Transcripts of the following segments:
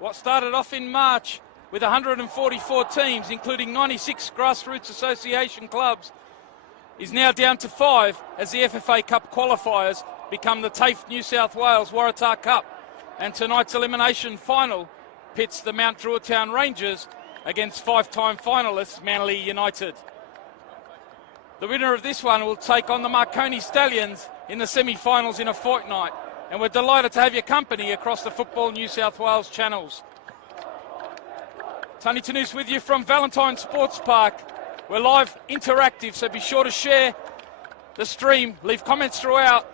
What started off in March with 144 teams, including 96 grassroots association clubs, is now down to 5 as the FFA Cup qualifiers become the TAFE New South Wales Waratah Cup. And tonight's elimination final pits the Mount Druitt Town Rangers against 5-time finalists Manly United. The winner of this one will take on the Marconi Stallions in the semi-finals in a fortnight. And we're delighted to have your company across the Football New South Wales channels. Tony Tanous with you from Valentine Sports Park. We're live, interactive, so be sure to share the stream. Leave comments throughout.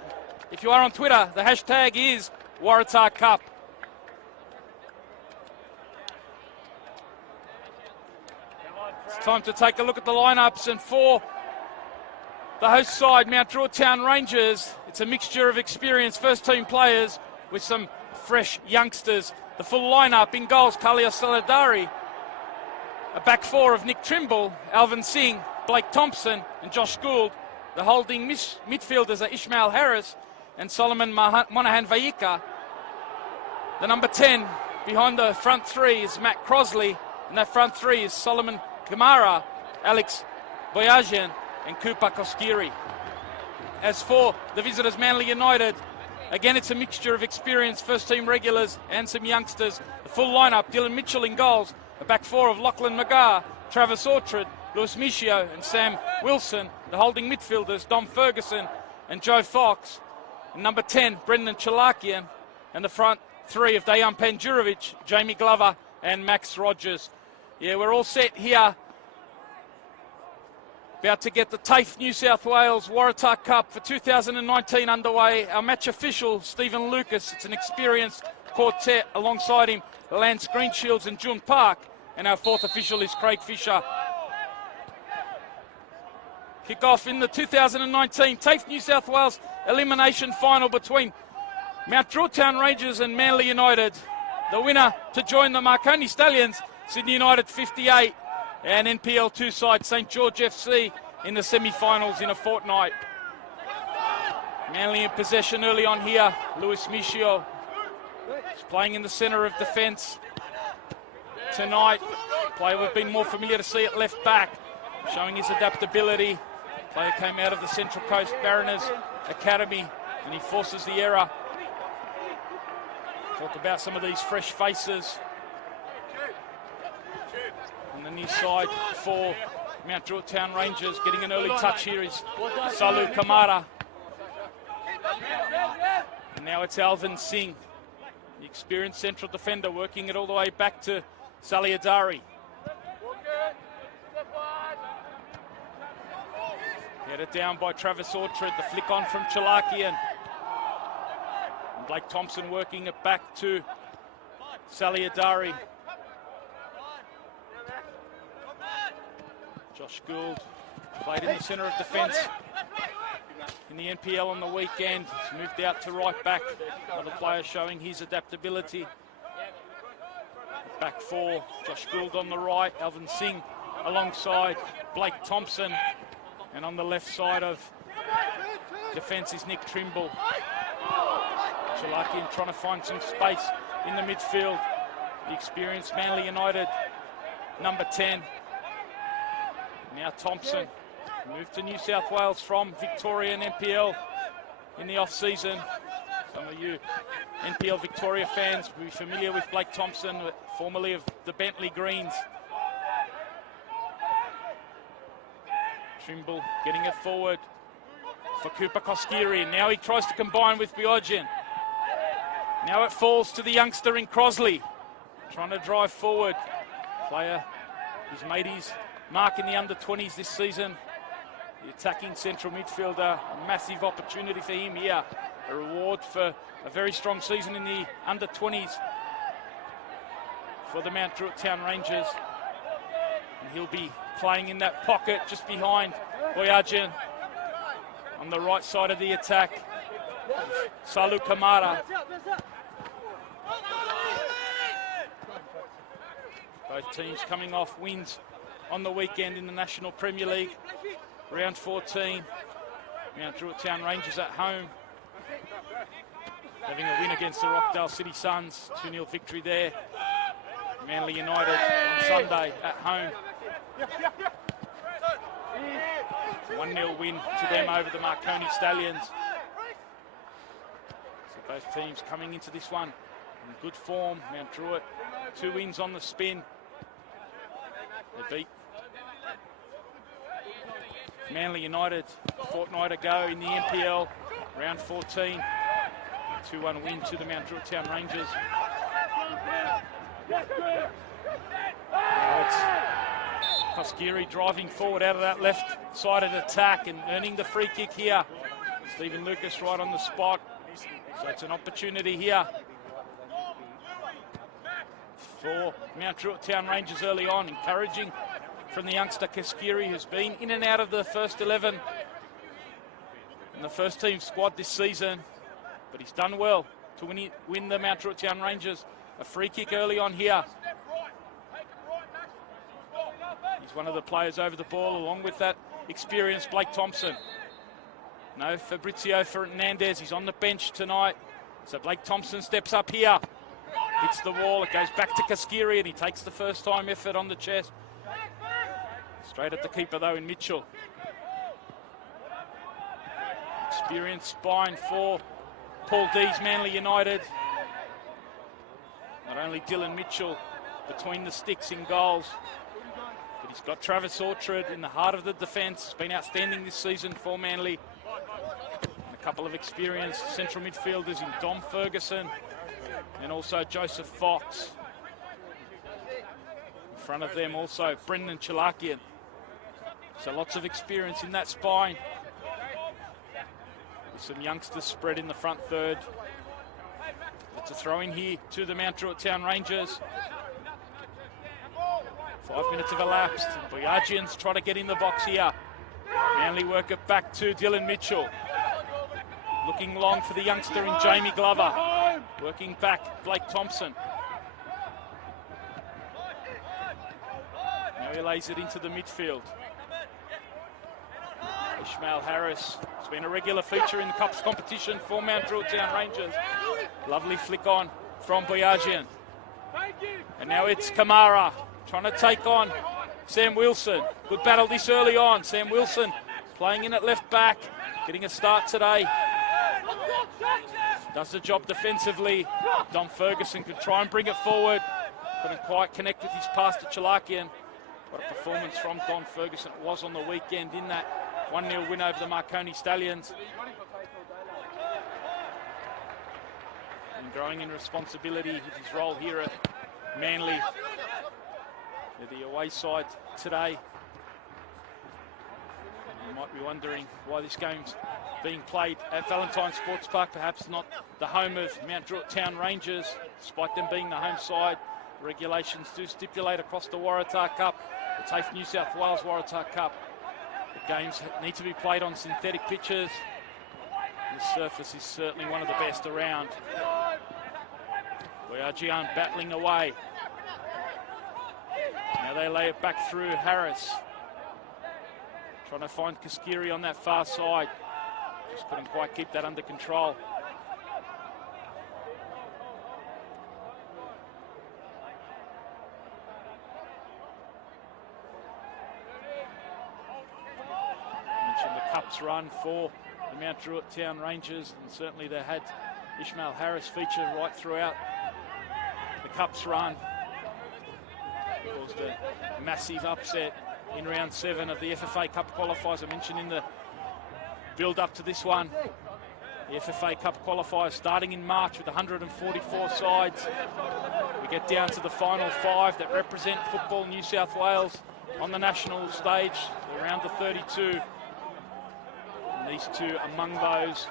If you are on Twitter, the hashtag is Waratah Cup. It's time to take a look at the lineups, and for the host side, Mount Druitt Town Rangers, it's a mixture of experienced first-team players with some fresh youngsters. The full lineup: in goals, Kalia Saladari. A back four of Nick Trimble, Alvin Singh, Blake Thompson and Josh Gould. The holding midfielders are Ishmael Harris and Solomon Monahan Vaika. The number 10 behind the front three is Matt Crosley, and that front three is Solomon Kamara, Alex Boyajian and Cooper Koskiri. As for the visitors, Manly United, again it's a mixture of experienced first-team regulars and some youngsters. The full lineup: Dylan Mitchell in goals, a back four of Lachlan McGarr, Travis Orchard, Lewis Michio and Sam Wilson. The holding midfielders, Dom Ferguson and Joe Fox. And number 10, Brendan Chalakian. And the front three of Dejan Panjurovic, Jamie Glover and Max Rogers. Yeah, we're all set here. About to get the TAFE New South Wales Waratah Cup for 2019 underway. Our match official, Stephen Lucas. It's an experienced quartet. Alongside him, Lance Greenshields and June Park. And our fourth official is Craig Fisher. Kick-off in the 2019 TAFE New South Wales elimination final between Mount Druitt Town Rangers and Manly United. The winner to join the Marconi Stallions, Sydney United 58, and NPL 2 side St George FC in the semi-finals in a fortnight. Manly in possession early on here. Lewis Michio is playing in the centre of defence tonight. Player we've been more familiar to see at left back, showing his adaptability. Player came out of the Central Coast Baroners Academy, and he forces the error. Talk about some of these fresh faces on the near side for Mount Druitt Town Rangers. Getting an early touch here is Salu Kamara. And now it's Alvin Singh, the experienced central defender, working it all the way back to Saliadari. Headed down by Travis Orchard, the flick on from Chalakian. And Blake Thompson working it back to Saliadari. Josh Gould played in the centre of defence in the NPL on the weekend. He's moved out to right back. Another player showing his adaptability. Back four, Josh Gould on the right, Alvin Singh alongside Blake Thompson. And on the left side of defence is Nick Trimble. Chalakian trying to find some space in the midfield. The experienced Manly United number 10. Now Thompson, moved to New South Wales from Victorian NPL in the off-season. Some of you NPL Victoria fans will be familiar with Blake Thompson, formerly of the Bentley Greens. Trimble getting it forward for Cooper Koskiri. Now he tries to combine with Bjorgen. Now it falls to the youngster in Crosley, trying to drive forward. Player who's made his mark in the under-20s this season. The attacking central midfielder, a massive opportunity for him here. A reward for a very strong season in the under-20s for the Mount Druitt Town Rangers. And he'll be playing in that pocket just behind Boyajian on the right side of the attack. Salu Kamara. Both teams coming off wins on the weekend in the National Premier League. Round 14. Mount Druitt Town Rangers at home, having a win against the Rockdale City Suns. 2-0 victory there. Manly United on Sunday at home. 1-0 win to them over the Marconi Stallions. So both teams coming into this one in good form. Mount Druitt, 2 wins on the spin. They beat Manly United a fortnight ago in the NPL, round 14. 2-1 win to the Mount Druitt Town Rangers. Now it's Koskiri driving forward out of that left-sided attack and earning the free kick here. Stephen Lucas right on the spot. So it's an opportunity here for Mount Druitt Town Rangers early on. Encouraging from the youngster Koskiri, who's been in and out of the first 11 in the first team squad this season. But he's done well to win the Mount Druitt Town Rangers a free kick early on here. He's one of the players over the ball, along with that experienced Blake Thompson. No Fabrizio Fernandez, he's on the bench tonight. So Blake Thompson steps up here, hits the wall, it goes back to Koskiri, and he takes the first time effort on the chest. Straight at the keeper though in Mitchell. Experienced spine for Paul D's Manly United. Not only Dylan Mitchell between the sticks in goals, but he's got Travis Orchard in the heart of the defence. He's been outstanding this season for Manly. And a couple of experienced central midfielders in Dom Ferguson and also Joseph Fox. In front of them also Brendan Chalakian. So lots of experience in that spine. With some youngsters spread in the front third. It's a throw in here to the Mount Druitt Town Rangers. 5 minutes have elapsed. Boyajians try to get in the box here. Manly work it back to Dylan Mitchell. Looking long for the youngster in Jamie Glover. Working back, Blake Thompson. Now he lays it into the midfield. Ishmael Harris has been a regular feature in the Cups competition for Mount Druitt Town Rangers. Lovely flick on from Boyajian. And now it's Kamara trying to take on Sam Wilson. Good battle this early on. Sam Wilson playing in at left back, getting a start today. Does the job defensively. Dom Ferguson could try and bring it forward. Couldn't quite connect with his pass to Chalakian. What a performance from Don Ferguson it was on the weekend in that 1-0 win over the Marconi Stallions. And growing in responsibility with his role here at Manly. They're the away side today. You might be wondering why this game's being played at Valentine Sports Park, perhaps not the home of Mount Druitt Town Rangers, despite them being the home side. Regulations do stipulate across the Waratah Cup, the TAFE New South Wales Waratah Cup, the games need to be played on synthetic pitches. This surface is certainly one of the best around. Boyajian battling away. Now they lay it back through Harris. Trying to find Koskiri on that far side. Just couldn't quite keep that under control. Mentioned the Cups run for the Mount Druitt Town Rangers, and certainly they had Ishmael Harris feature right throughout the Cups run. Caused a massive upset in round 7 of the FFA Cup qualifiers. I mentioned in the build-up to this one, the FFA Cup qualifiers starting in March with 144 sides. We get down to the final 5 that represent Football New South Wales on the national stage, around the 32. And these two among those.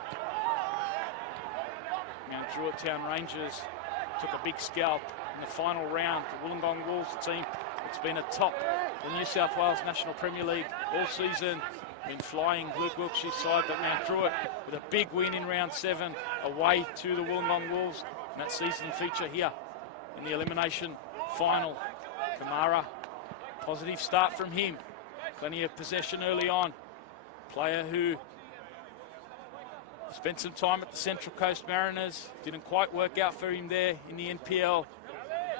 Mount Druitt Town Rangers took a big scalp in the final round. The Wollongong Wolves, the team that's been atop the New South Wales National Premier League all season. Been flying Luke Wilkshire's side, but Mount Druitt with a big win in round 7 away to the Wollongong Wolves. And that season feature here in the elimination final. Kamara, positive start from him. Plenty of possession early on. Player who spent some time at the Central Coast Mariners. Didn't quite work out for him there in the NPL.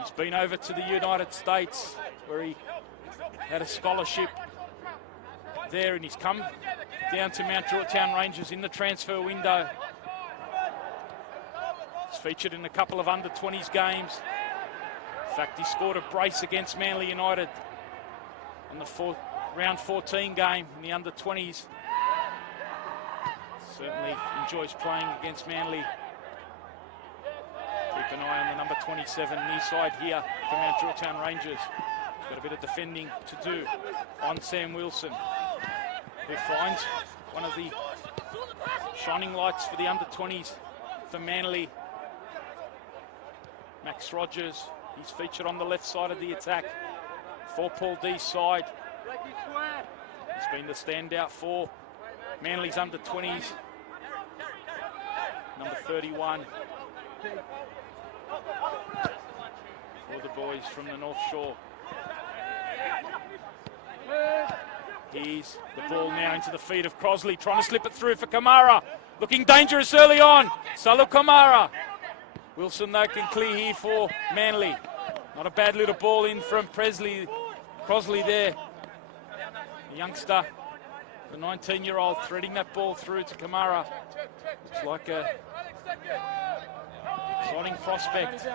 He's been over to the United States where he had a scholarship there, and he's come down to Mount Druitt Town Rangers in the transfer window. He's featured in a couple of under-20s games. In fact, he scored a brace against Manly United on the round 14 game in the under-20s. Certainly enjoys playing against Manly. Keep an eye on the number 27 near side here for Mount Druitt Town Rangers. He's got a bit of defending to do on Sam Wilson, who finds one of the shining lights for the under-20s for Manly. Max Rogers, he's featured on the left side of the attack for Paul D's side. He's been the standout for Manly's under-20s. Number 31 for the boys from the North Shore. Here's the ball now into the feet of Crosley, trying to slip it through for Kamara. Looking dangerous early on. Salu Kamara. Wilson, though, can clear here for Manly. Not a bad little ball in from Crosley there. The youngster, the 19-year-old, threading that ball through to Kamara. Looks like a exciting prospect.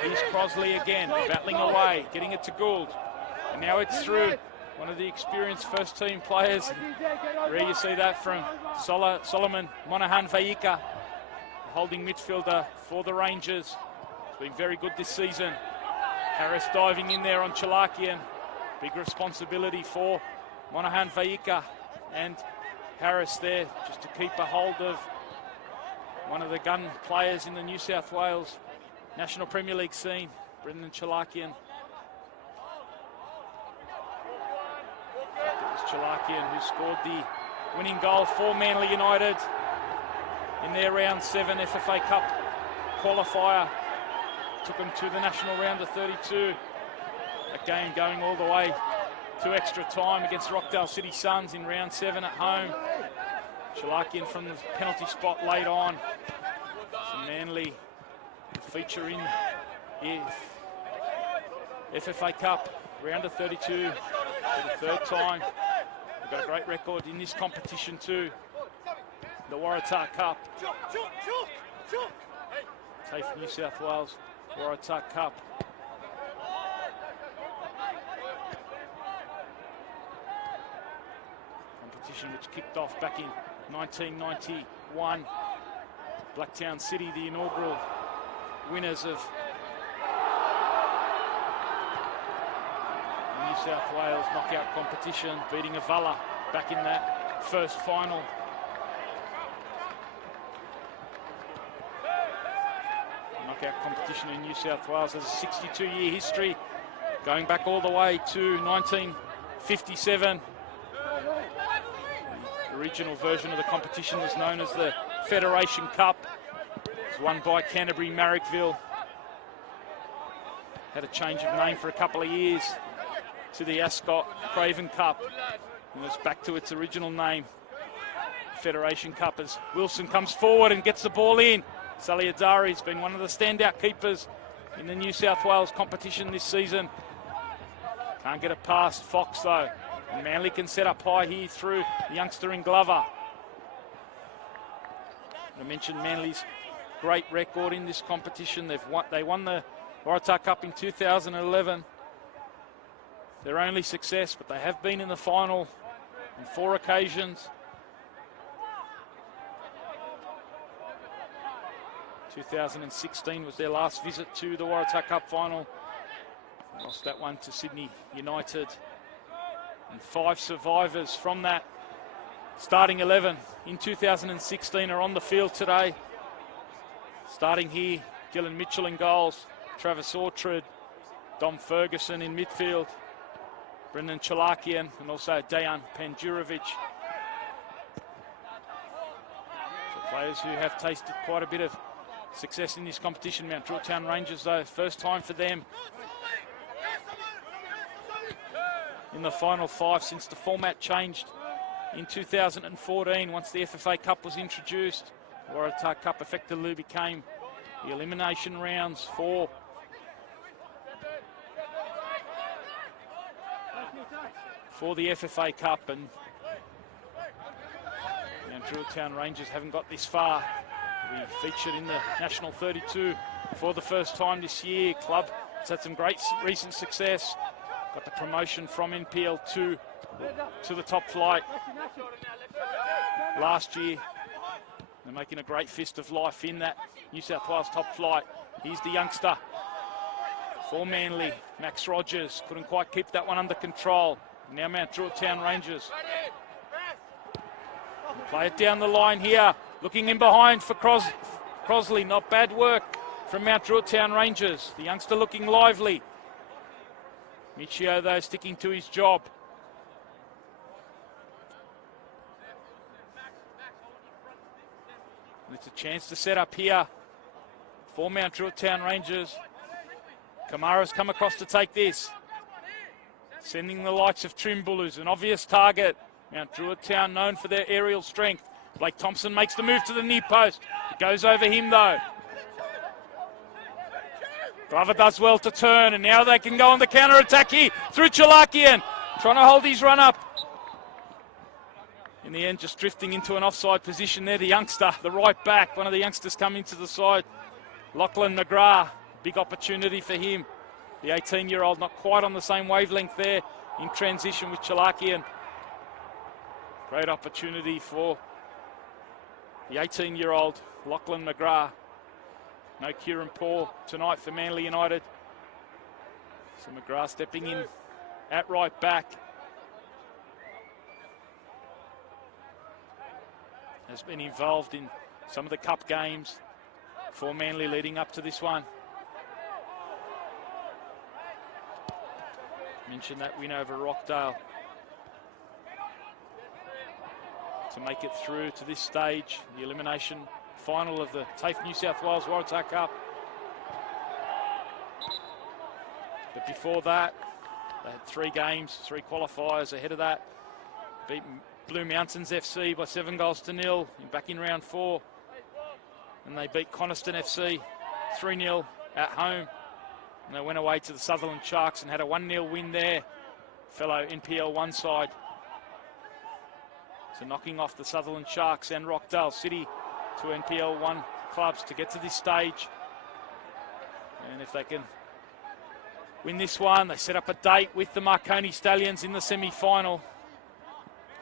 Here's Crosley again, battling away, getting it to Gould. And now it's through one of the experienced first-team players. Rare you see that from Solomon Monahan Vaika, holding midfielder for the Rangers. He's been very good this season. Harris diving in there on Chalakian. Big responsibility for Monahan Vaika and Harris there, just to keep a hold of one of the gun players in the New South Wales National Premier League scene, Brendan Chalakian. It was Chalakian who scored the winning goal for Manly United in their round 7 FFA Cup qualifier. Took them to the national round of 32. A game going all the way to extra time against Rockdale City Suns in round 7 at home. Chalakian from the penalty spot late on. So Manly feature in the FFA Cup round of 32 for the 3rd time. They've got a great record in this competition too. The Waratah Cup. TAFE New South Wales Waratah Cup. Competition which kicked off back in 1991. Blacktown City, the inaugural winners of the New South Wales knockout competition, beating Avala back in that first final. Knockout competition in New South Wales has a 62-year history, going back all the way to 1957. The original version of the competition was known as the Federation Cup. It was won by Canterbury Marrickville. Had a change of name for a couple of years to the Ascot Craven Cup, and it's back to its original name, Federation Cup, as Wilson comes forward and gets the ball in. Saliadari's been one of the standout keepers in the New South Wales competition this season. Can't get it past Fox though. And Manly can set up high here through the youngster in Glover. I mentioned Manly's great record in this competition. They won the Waratah Cup in 2011. Their only success, but they have been in the final on 4 occasions. 2016 was their last visit to the Waratah Cup final. Lost that one to Sydney United. And 5 survivors from that starting 11 in 2016 are on the field today. Starting here, Gillan Mitchell in goals, Travis Orchard, Dom Ferguson in midfield, Brendan Chalakian, and also Dejan Panjurovic. So players who have tasted quite a bit of success in this competition. Mount Druitt Town Rangers though, first time for them in the final 5 since the format changed in 2014 once the FFA Cup was introduced. The Waratah Cup effectively became the elimination rounds for for the FFA Cup, and Druitt Town Rangers haven't got this far. We featured in the National 32 for the first time this year. Club has had some great recent success. Got the promotion from NPL 2 to the top flight last year. They're making a great fist of life in that New South Wales top flight. Here's the youngster for Manly, Max Rogers. Couldn't quite keep that one under control. Now Mount Druitt Town Rangers. Play it down the line here. Looking in behind for Crosley. Not bad work from Mount Druitt Town Rangers. The youngster looking lively. Michio, though, sticking to his job. And it's a chance to set up here for Mount Druitt Town Rangers. Kamara's come across to take this. Sending the likes of Trimbullus, an obvious target. Mount Druitt Town known for their aerial strength. Blake Thompson makes the move to the near post. It goes over him though. Glover does well to turn, and now they can go on the counter-attack here through Chalakian. Trying to hold his run up. In the end, just drifting into an offside position there. The youngster, the right back, one of the youngsters coming to the side. Lachlan McGrath, big opportunity for him. The 18-year-old not quite on the same wavelength there in transition with Chalakian. Great opportunity for the 18-year-old Lachlan McGrath. No Kieran Paul tonight for Manly United. So McGrath stepping in at right back. Has been involved in some of the cup games for Manly leading up to this one. Mentioned that win over Rockdale to make it through to this stage, the elimination final of the TAFE New South Wales Waratah Cup. But before that, they had 3 games, 3 qualifiers ahead of that. Beat Blue Mountains FC by 7-0 back in round 4. And they beat Coniston FC 3-0 at home. And they went away to the Sutherland Sharks and had a 1-0 win there. Fellow NPL 1 side. So knocking off the Sutherland Sharks and Rockdale City, 2 NPL 1 clubs to get to this stage. And if they can win this one, they set up a date with the Marconi Stallions in the semi-final.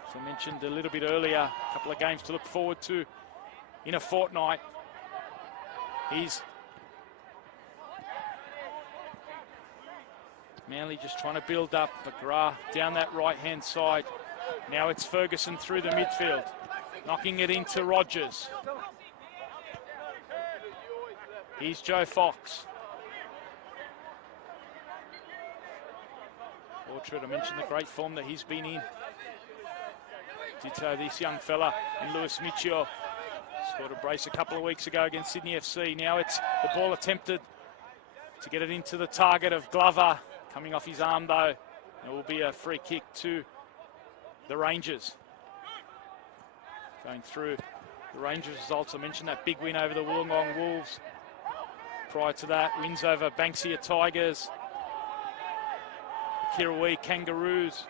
As I mentioned a little bit earlier, a couple of games to look forward to in a fortnight. He's Manly just trying to build up. McGrath down that right-hand side. Now it's Ferguson through the midfield. Knocking it into Rogers. Here's Joe Fox. Orchard, I mentioned the great form that he's been in. Ditto this young fella and Lewis Michio. Scored a brace a couple of weeks ago against Sydney FC. Now it's the ball attempted to get it into the target of Glover. Coming off his arm though. It will be a free kick to the Rangers. Going through the Rangers results, I mentioned that big win over the Wollongong Wolves. Prior to that, wins over Banksia Tigers, the Kirrawee Kangaroos,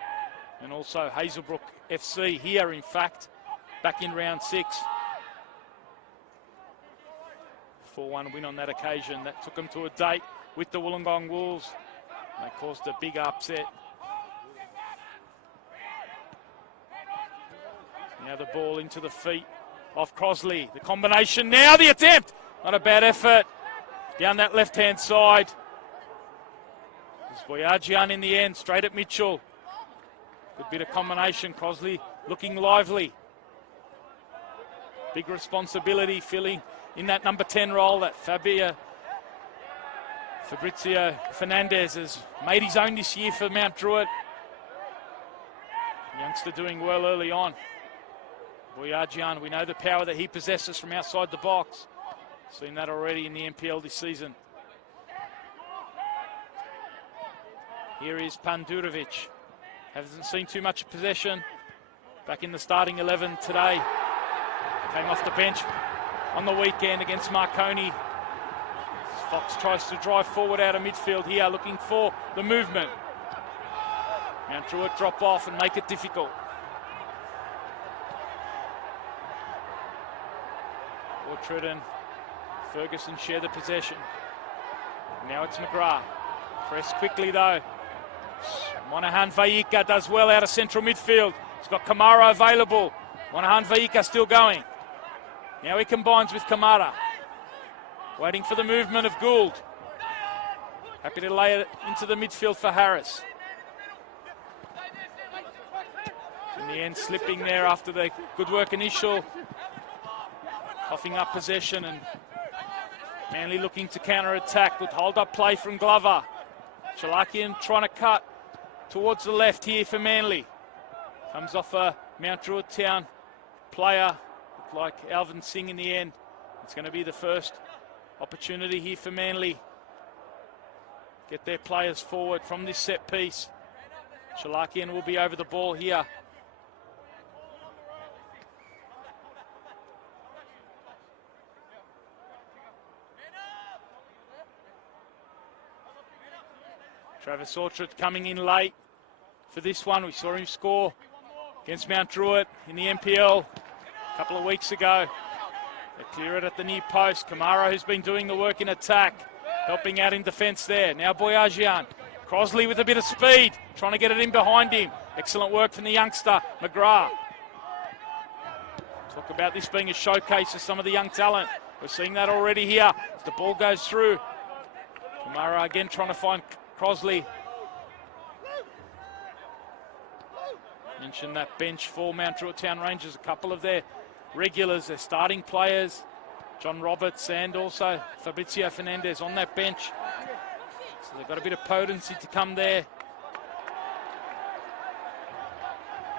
and also Hazelbrook FC here, in fact, back in round 6. 4-1 win on that occasion. That took them to a date with the Wollongong Wolves. They caused a big upset. Now the ball into the feet of Crosley. The combination now, the attempt. Not a bad effort. Down that left-hand side. It's Boyajian in the end, straight at Mitchell. Good bit of combination. Crosley looking lively. Big responsibility filling in that number 10 role that Fabrizio Fernandez has made his own this year for Mount Druitt. Youngster doing well early on. Boyajian, we know the power that he possesses from outside the box. Seen that already in the NPL this season. Here is Pandurovic. Hasn't seen too much possession. Back in the starting 11 today. Came off the bench on the weekend against Marconi. Fox tries to drive forward out of midfield here, looking for the movement. Mount Druitt drop off and make it difficult. Orchard and Ferguson share the possession. Now it's McGrath. Press quickly though. Monahan Vaika does well out of central midfield. He's got Kamara available. Monahan Vaika still going. Now he combines with Kamara. Waiting for the movement of Gould. Happy to lay it into the midfield for Harris. In the end, slipping there after the good work initial. Coughing up possession, and Manly looking to counter-attack. Good hold-up play from Glover. Chalakian trying to cut towards the left here for Manly. Comes off a Mount Druitt Town player, like Alvin Singh in the end. It's going to be the first opportunity here for Manly. Get their players forward from this set piece. Chalakian will be over the ball here. Travis Orchard coming in late for this one. We saw him score against Mount Druitt in the NPL a couple of weeks ago. They clear it at the near post. Kamara, who's been doing the work in attack, helping out in defence there. Now Boyajian. Crosley with a bit of speed, trying to get it in behind him. Excellent work from the youngster, McGrath. Talk about this being a showcase of some of the young talent. We're seeing that already here as the ball goes through. Kamara again trying to find Crosley. Mentioned that bench for Mount Druitt Town Rangers, a couple of their regulars, their starting players, John Roberts and also Fabrizio Fernandez on that bench. So they've got a bit of potency to come there.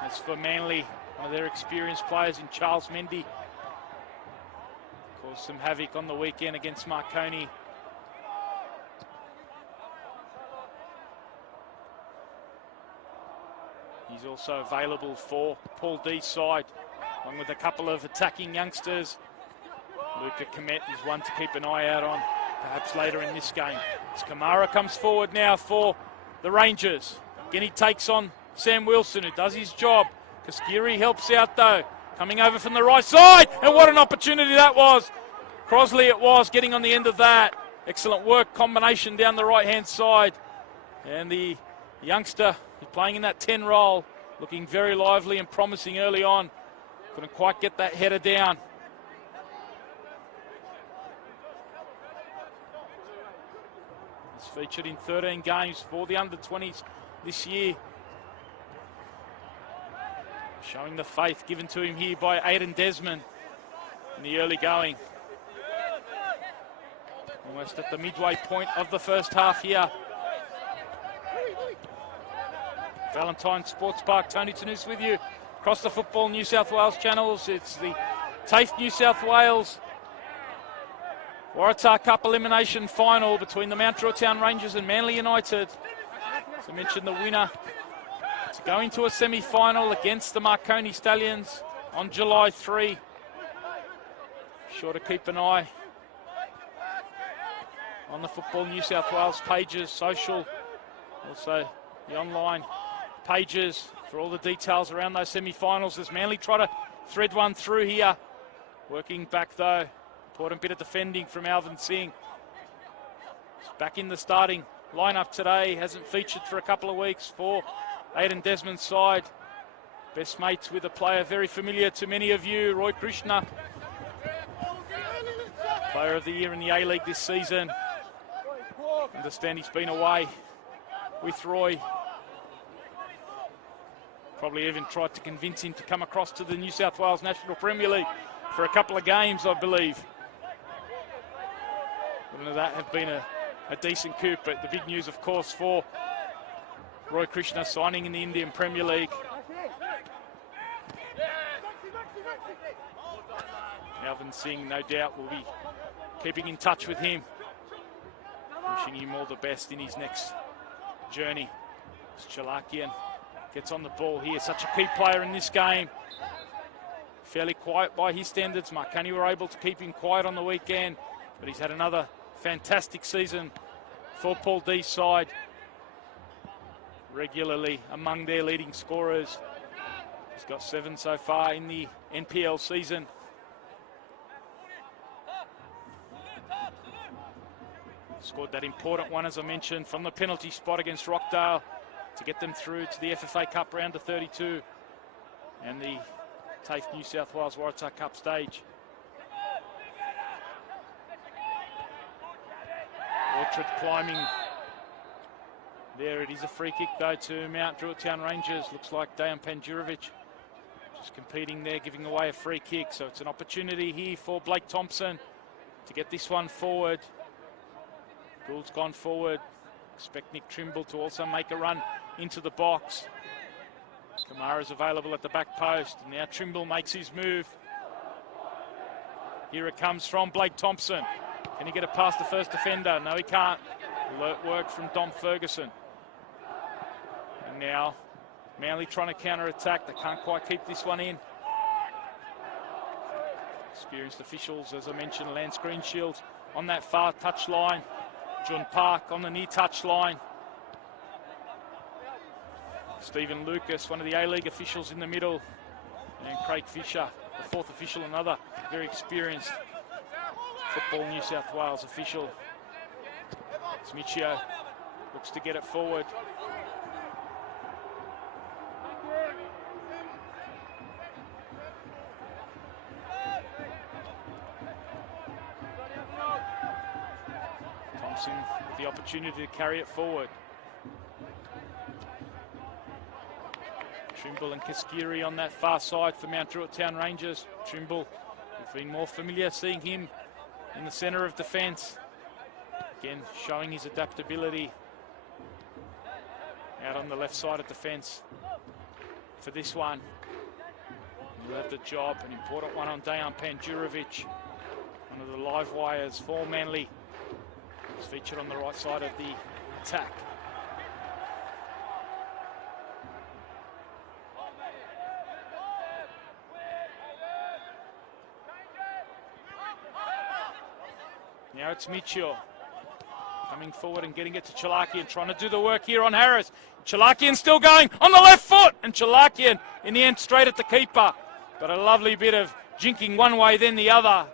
As for Manly, one of their experienced players in Charles Mendy. Caused some havoc on the weekend against Marconi. He's also available for Paul D's side, along with a couple of attacking youngsters. Luca Komet is one to keep an eye out on, perhaps later in this game. As Kamara comes forward now for the Rangers. Again, he takes on Sam Wilson, who does his job. Kaskiri helps out though, coming over from the right side, and what an opportunity that was. Crosley it was, getting on the end of that. Excellent work, combination down the right-hand side. And the youngster playing in that 10 role, looking very lively and promising early on. Couldn't quite get that header down. He's featured in 13 games for the under-20s this year. Showing the faith given to him here by Aidan Desmond in the early going. Almost at the midway point of the first half here. Valentine Sports Park, Tony Tanous with you. Across the Football New South Wales channels, it's the TAFE New South Wales Waratah Cup Elimination Final between the Mount Druitt Town Rangers and Manly United. As I mentioned, the winner to go into a semi-final against the Marconi Stallions on July 3. Sure to keep an eye on the Football New South Wales pages, social, also the online pages for all the details around those semi-finals as Manly try to thread one through here. Working back though, important bit of defending from Alvin Singh. He's back in the starting lineup today, hasn't featured for a couple of weeks for Aidan Desmond's side. Best mates with a player very familiar to many of you, Roy Krishna. Player of the year in the A-League this season. Understand he's been away with Roy. Probably even tried to convince him to come across to the New South Wales National Premier League for a couple of games, I believe. Wouldn't that have been a decent coup? But the big news, of course, for Roy Krishna signing in the Indian Premier League. Alvin Singh, no doubt, will be keeping in touch with him. Wishing him all the best in his next journey. Chalakian gets on the ball here, such a key player in this game. Fairly quiet by his standards. Marconi were able to keep him quiet on the weekend, but he's had another fantastic season for Paul D's side. regularly among their leading scorers. He's got 7 so far in the NPL season. Scored that important one, as I mentioned, from the penalty spot against Rockdale to get them through to the FFA Cup round of 32 and the TAFE New South Wales Waratah Cup stage. Orchard climbing. There it is, a free kick though to Mount Druitt Town Rangers. Looks like Dejan Panjurovic just competing there, giving away a free kick. So it's an opportunity here for Blake Thompson to get this one forward. Gould's gone forward. Expect Nick Trimble to also make a run into the box. Kamara's available at the back post. And now Trimble makes his move. Here it comes from Blake Thompson. Can he get it past the first defender? No, he can't. Alert work from Dom Ferguson. And now Manly trying to counter-attack. They can't quite keep this one in. Experienced officials, as I mentioned, Lance Greenshields on that far touch line. John Park on the near touch line. Stephen Lucas, one of the A-League officials in the middle. And Craig Fisher, the fourth official, another very experienced Football New South Wales official. Smichio looks to get it forward. Thompson with the opportunity to carry it forward. Trimble and Kaskiri on that far side for Mount Druitt Town Rangers. Trimble, we've been more familiar seeing him in the centre of defence. Again, showing his adaptability out on the left side of defence for this one. He'll have the job, an important one on Dejan Panjurovic, one of the live wires for Manly. He's featured on the right side of the attack. Now it's Michio coming forward and getting it to Chalakian, trying to do the work here on Harris. Chalakian still going on the left foot, and Chalakian in the end straight at the keeper. But a lovely bit of jinking one way then the other.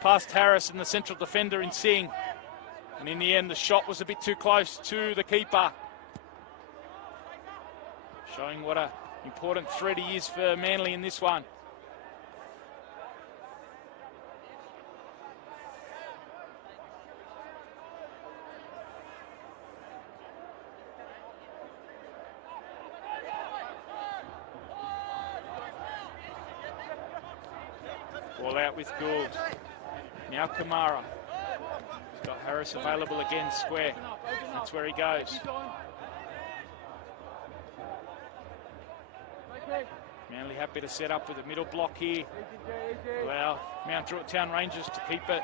Past Harris and the central defender in Singh. And in the end the shot was a bit too close to the keeper. Showing what an important threat he is for Manly in this one. Ball out with Gould. Now Kamara. He's got Harris available again, square. That's where he goes. Manly happy to set up with a middle block here. Allow Mount Druitt Town Rangers to keep it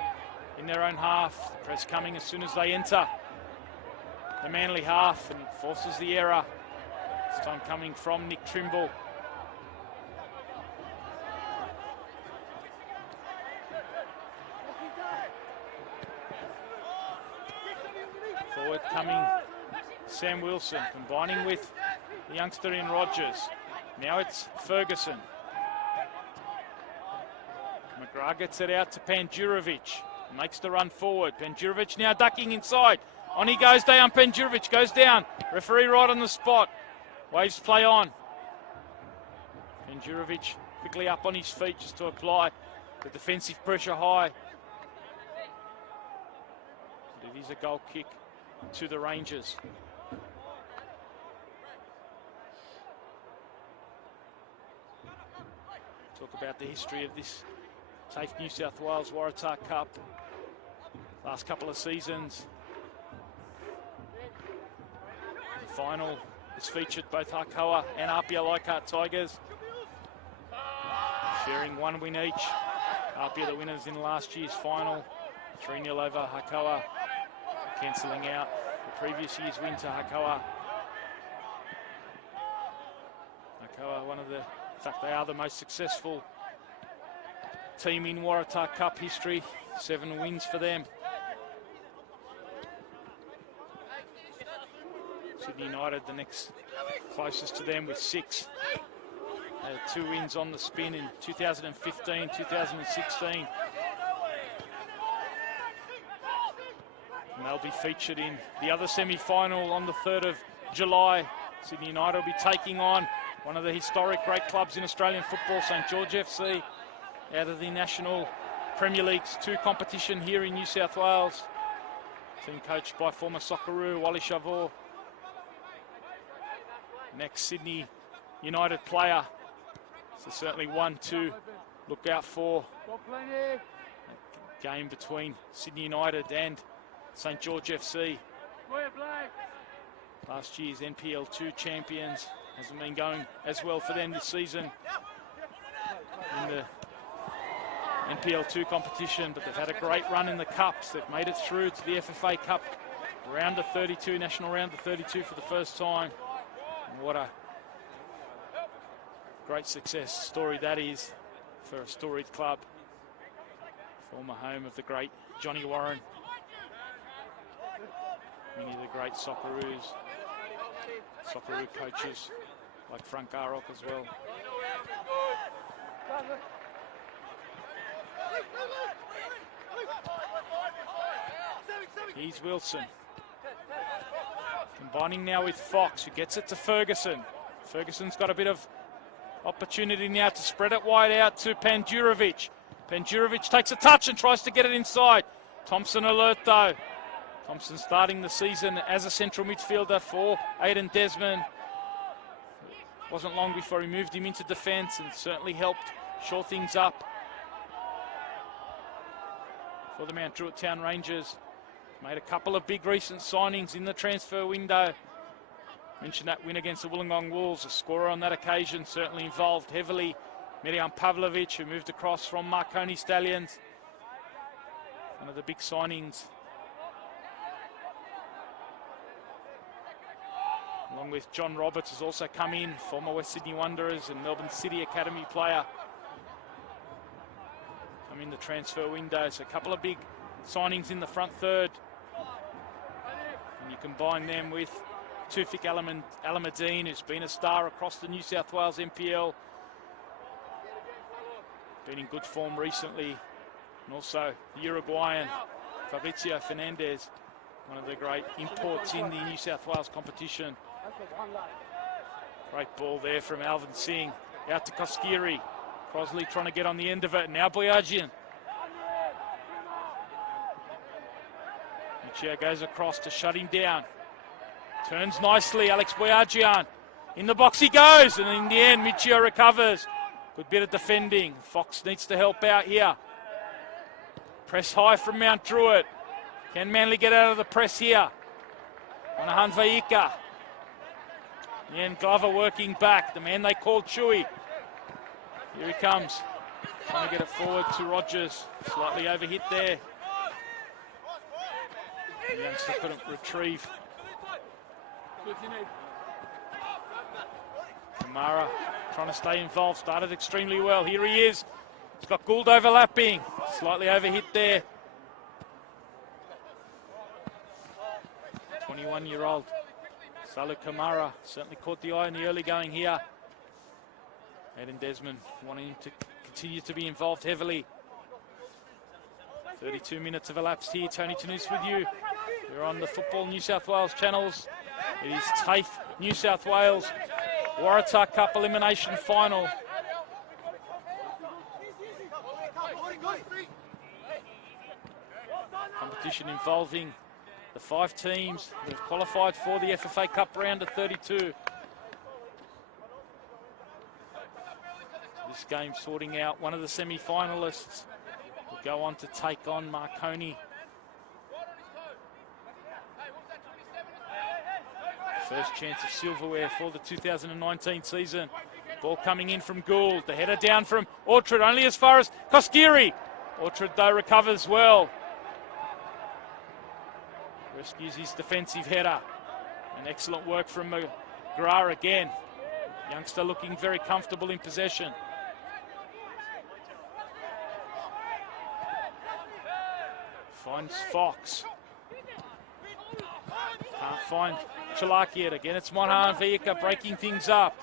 in their own half. The press coming as soon as they enter the Manly half and forces the error. This time coming from Nick Trimble. Forward coming Sam Wilson, combining with the youngster in Rogers. Now it's Ferguson. McGrath gets it out to Panjurovic. Makes the run forward. Panjurovic now ducking inside. On he goes, Dejan Panjurovic goes down. Referee right on the spot. Waves play on. Panjurovic quickly up on his feet just to apply the defensive pressure high. But it is a goal kick to the Rangers. Talk about the history of this TAFE New South Wales Waratah Cup. Last couple of seasons. The final has featured both Hakoah and Apia Leichhardt Tigers, sharing one win each. Apia the winners in last year's final, 3-0 over Hakoah, cancelling out the previous year's win to Hakoah. Hakoah, in fact, they are the most successful team in Waratah Cup history. 7 wins for them. Sydney United, the next closest to them, with 6. They had 2 wins on the spin in 2015, 2016. And they'll be featured in the other semi-final on the 3rd of July. Sydney United will be taking on one of the historic great clubs in Australian football, St George FC, out of the National Premier League's 2 competition here in New South Wales. Team coached by former Socceroo Wally Chavor. Next Sydney United player. So certainly one to look out for. A game between Sydney United and St George FC. Last year's NPL2 champions. Hasn't been going as well for them this season in the NPL2 competition, but they've had a great run in the Cups. They've made it through to the FFA Cup round of 32, national round of 32 for the first time. And what a great success story that is for a storied club. Former home of the great Johnny Warren. Many of the great Socceroo coaches like Frank Garrock as well. Here's Wilson. Combining now with Fox, who gets it to Ferguson. Ferguson's got a bit of opportunity now to spread it wide out to Panjurovic. Panjurovic takes a touch and tries to get it inside. Thompson alert though. Thompson starting the season as a central midfielder for Aidan Desmond. Wasn't long before he moved him into defence and certainly helped shore things up for the Mount Druitt Town Rangers. Made a couple of big recent signings in the transfer window. Mentioned that win against the Wollongong Wolves. A scorer on that occasion, certainly involved heavily. Mirjam Pavlovic, who moved across from Marconi Stallions. One of the big signings. Along with John Roberts has also come in, former West Sydney Wanderers and Melbourne City Academy player. Come in the transfer window, so a couple of big signings in the front third. And you combine them with Tufik Alameddine, who's been a star across the New South Wales NPL. Been in good form recently. And also the Uruguayan Fabrizio Fernandez, one of the great imports in the New South Wales competition. Great ball there from Alvin Singh. Out to Koskiri. Crosley trying to get on the end of it. Now Boyajian. Michio goes across to shut him down. Turns nicely, Alex Boyajian. In the box he goes, and in the end, Michio recovers. Good bit of defending. Fox needs to help out here. Press high from Mount Druitt. Can Manly get out of the press here? Monahan Vaika. Ian Glover working back. The man they called Chewy. Here he comes. Trying to get it forward to Rogers. Slightly overhit there. The youngster couldn't retrieve. Kamara trying to stay involved. Started extremely well. Here he is. He's got Gould overlapping. Slightly overhit there. 21-year-old Salu Kamara certainly caught the eye in the early going here. Aidan Desmond wanting him to continue to be involved heavily. 32 minutes have elapsed here. Tony Tanous with you. We're on the Football New South Wales channels. It is TAFE New South Wales Waratah Cup Elimination Final. Competition involving the 5 teams that have qualified for the FFA Cup round of 32. This game sorting out one of the semi-finalists. Will go on to take on Marconi. First chance of silverware for the 2019 season. Ball coming in from Gould. The header down from Orchard, only as far as Koskiri. Orchard, though, recovers well. Rescues his defensive header. And excellent work from McGrath again. Youngster looking very comfortable in possession. Finds Fox. Can't find Chalakian. Again, it's Monahan Vieca breaking things up.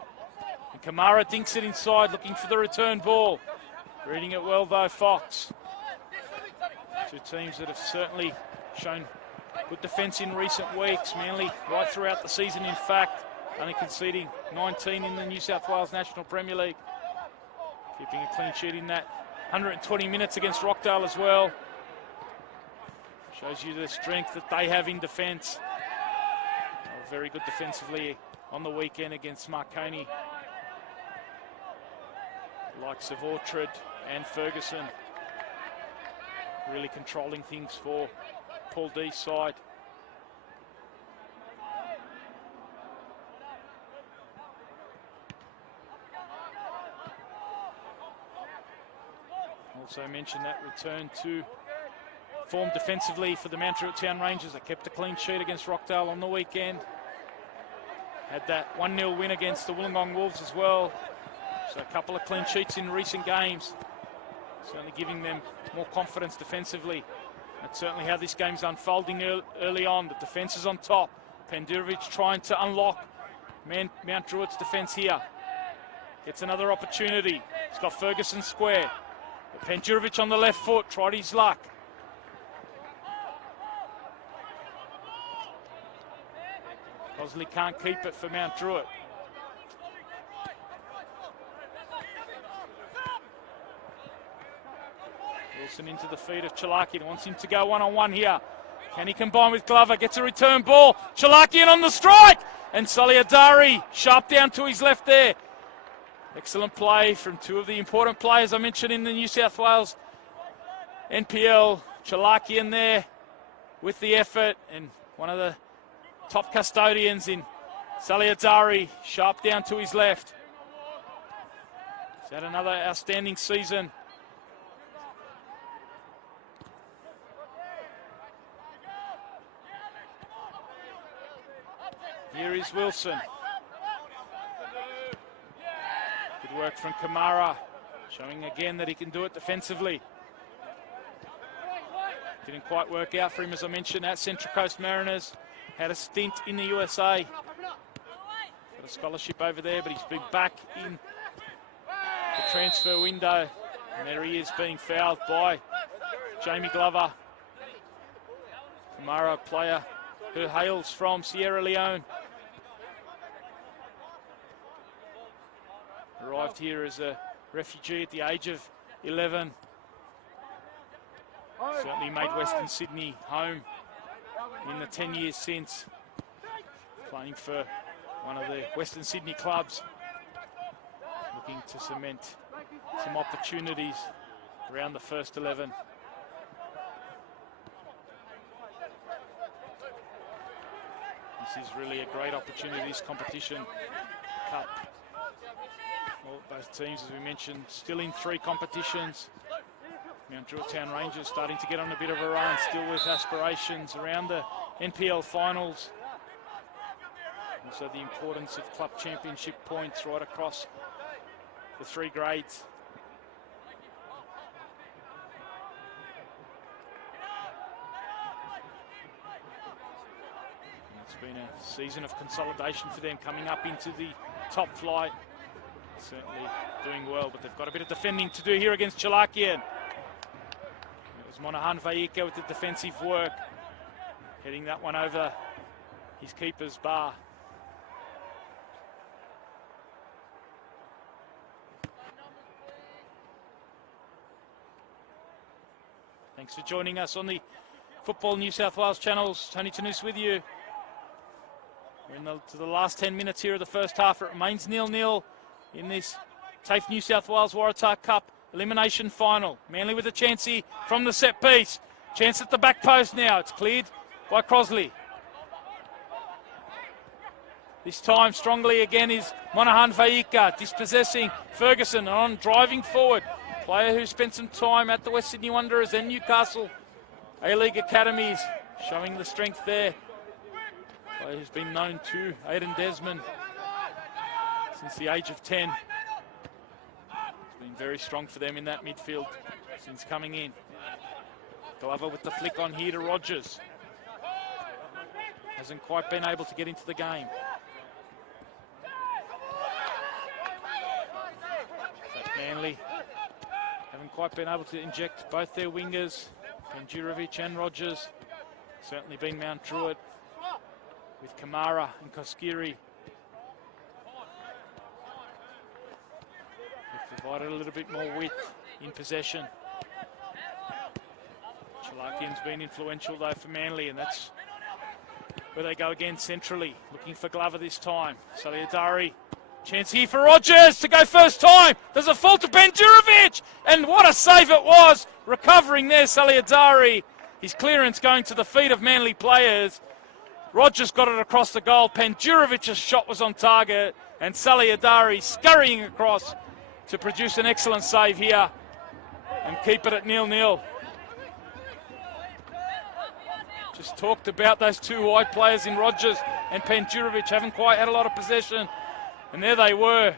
And Kamara dinks it inside, looking for the return ball. Reading it well, though, Fox. Two teams that have certainly shown good defence in recent weeks. Manly right throughout the season, in fact. Only conceding 19 in the New South Wales National Premier League. Keeping a clean sheet in that 120 minutes against Rockdale as well. Shows you the strength that they have in defence. Very good defensively on the weekend against Marconi. Likes of Orchard and Ferguson really controlling things for Paul D's side. Also mentioned that return to form defensively for the Mount Druitt Town Rangers. They kept a clean sheet against Rockdale on the weekend. Had that 1-0 win against the Wollongong Wolves as well. So a couple of clean sheets in recent games. Certainly giving them more confidence defensively. That's certainly how this game's unfolding early on. The defence is on top. Pandurovic trying to unlock Mount Druitt's defence here. Gets another opportunity. He's got Ferguson square. Pandurovic on the left foot, tried his luck. Bosley can't keep it for Mount Druitt. Wilson into the feet of Chalakian. Wants him to go one-on-one here. Can he combine with Glover? Gets a return ball. Chalakian on the strike! And Saliadari sharp down to his left there. Excellent play from two of the important players I mentioned in the New South Wales NPL. Chalakian there with the effort, and one of the top custodians in Saliadari, sharp down to his left. He's had another outstanding season. Here is Wilson. Good work from Kamara, showing again that he can do it defensively. Didn't quite work out for him, as I mentioned, at Central Coast Mariners. Had a stint in the USA. Got a scholarship over there, but he's been back in the transfer window. And there he is, being fouled by Jamie Glover. Kamara, player who hails from Sierra Leone. Arrived here as a refugee at the age of 11. Certainly made Western Sydney home in the 10 years since, playing for one of the Western Sydney clubs, looking to cement some opportunities around the first 11. This is really a great opportunity, this competition. Cup. Well, both teams, as we mentioned, still in 3 competitions. Mount Druitt Town Rangers starting to get on a bit of a run, still with aspirations around the NPL finals. Also the importance of club championship points right across the 3 grades. And it's been a season of consolidation for them, coming up into the top flight. Certainly doing well, but they've got a bit of defending to do here against Chalakian. It was Monahan Vieca with the defensive work, heading that one over his keeper's bar. Thanks for joining us on the Football New South Wales channels. Tony Tanous with you. We're to the last 10 minutes here of the first half. It remains 0-0 in this TAFE New South Wales Waratah Cup elimination final. Manly with a chance here from the set piece. Chance at the back post now. It's cleared by Crosley. This time strongly again is Monahan Vieca, dispossessing Ferguson on, driving forward. Player who spent some time at the West Sydney Wanderers and Newcastle A-League Academies, showing the strength there. Player who's been known to Aidan Desmond since the age of 10. It's been very strong for them in that midfield since coming in. Glover with the flick on here to Rogers. hasn't quite been able to get into the game. That's Manly. Haven't quite been able to inject both their wingers, Penjurovic and Rogers. Certainly been Mount Druitt with Kamara and Koskiri. They've provided a little bit more width in possession. Chalakian's been influential though for Manly, and that's where they go again centrally, looking for Glover this time. Saliadari, chance here for Rogers to go first time. There's a fault to Penjurovic, and what a save it was. Recovering there, Saliadari. His clearance going to the feet of Manly players. Rogers got it across the goal. Penjurovic's shot was on target, and Saliadari scurrying across to produce an excellent save here and keep it at 0-0. Just talked about those two wide players in Rogers and Penjurovic haven't quite had a lot of possession, and there they were,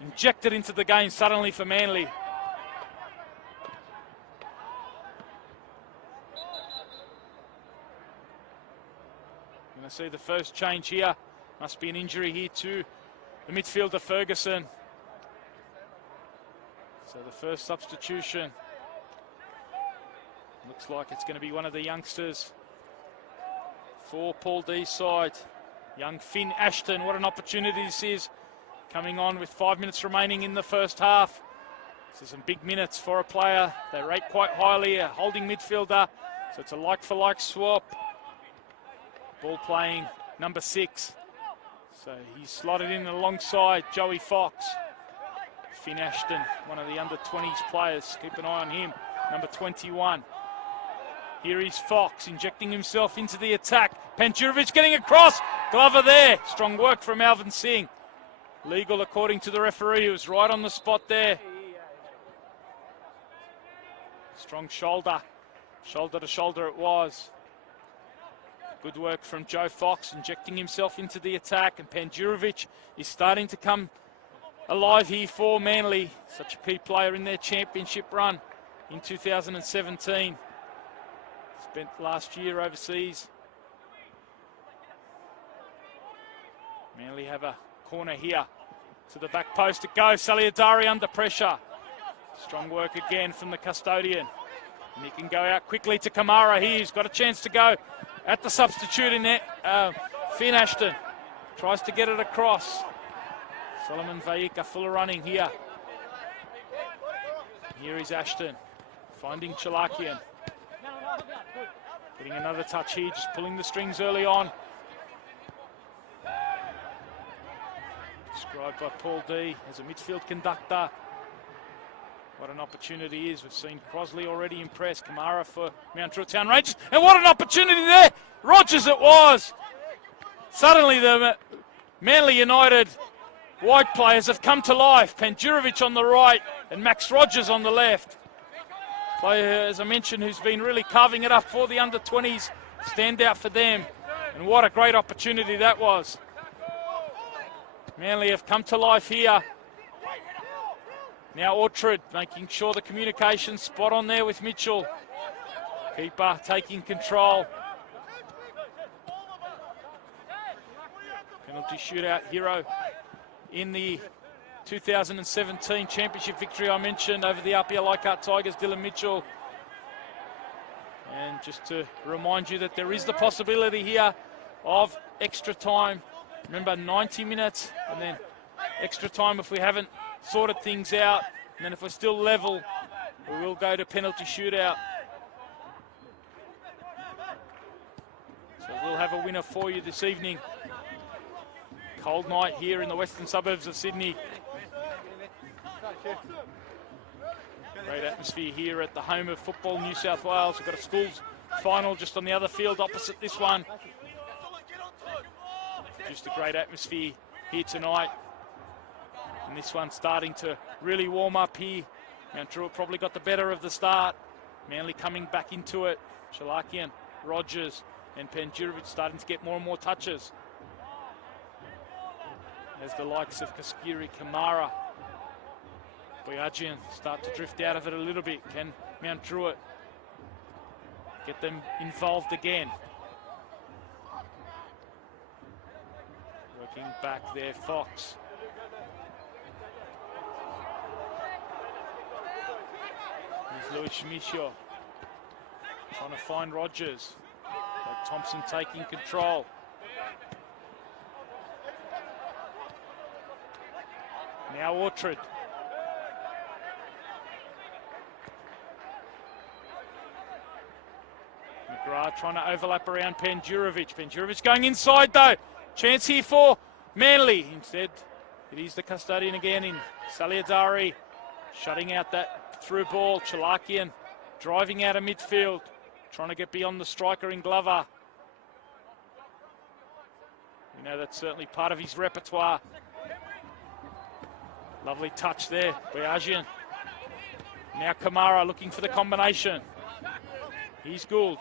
injected into the game suddenly for Manly. Going to see the first change here. Must be an injury here to the midfielder Ferguson. So the first substitution. Looks like it's going to be one of the youngsters for Paul D's side. Young Finn Ashton, what an opportunity this is. Coming on with 5 minutes remaining in the first half. This is some big minutes for a player they rate quite highly, a holding midfielder. So it's a like-for-like swap. Ball playing number 6. So he's slotted in alongside Joey Fox. Finn Ashton, one of the under-20s players. Keep an eye on him, number 21. Here is Fox injecting himself into the attack. Penjurovic getting across. Glover there. Strong work from Alvin Singh. Legal according to the referee, who was right on the spot there. Strong shoulder. Shoulder to shoulder it was. Good work from Joe Fox injecting himself into the attack. And Penjurovic is starting to come alive here for Manly. Such a key player in their championship run in 2017. Spent last year overseas. Manly have a corner here. To the back post it goes. Saliadari under pressure. Strong work again from the custodian. And he can go out quickly to Kamara here. He's got a chance to go at the substitute in there. Finn Ashton tries to get it across. Solomon Vaika full of running here. Here is Ashton finding Chalakian. Getting another touch here, just pulling the strings early on. Described by Paul D as a midfield conductor. What an opportunity is. We've seen Crosley already impress. Kamara for Mount Druitt Town Rangers. And what an opportunity there. Rogers it was. Suddenly the Manly United wide players have come to life. Penjurovic on the right and Max Rogers on the left. Player, as I mentioned, who's been really carving it up for the under-20s. Stand out for them. And what a great opportunity that was. Manly have come to life here. Now Orchard making sure the communication's spot on there with Mitchell. Keeper taking control. Penalty shootout hero in the 2017 championship victory I mentioned over the RPL Leichhardt Tigers, Dylan Mitchell. And just to remind you that there is the possibility here of extra time. Remember, 90 minutes and then extra time if we haven't sorted things out. And then if we're still level, we will go to penalty shootout. So we'll have a winner for you this evening. Cold night here in the western suburbs of Sydney. Great atmosphere here at the home of football, New South Wales. We've got a schools final just on the other field opposite this one. Just a great atmosphere here tonight. And this one starting to really warm up here. Mount Druitt probably got the better of the start. Manly coming back into it. Chalakian, Rogers and Penjurovic starting to get more and more touches. As the likes of Koskiri, Kamara, Boyajian start to drift out of it a little bit. Can Mount Druitt get them involved again? Working back there, Fox. Here's Louis Schmicho. Trying to find Rogers. But Thompson taking control. Now Orchard. McGrath trying to overlap around Pendurovic. Pendurovic going inside though. Chance here for Manly. Instead, it is the custodian again in Saliadari. Shutting out that through ball. Chalakian driving out of midfield. Trying to get beyond the striker in Glover. We know that's certainly part of his repertoire. Lovely touch there, Boyajian. Now Kamara looking for the combination. He's Gould.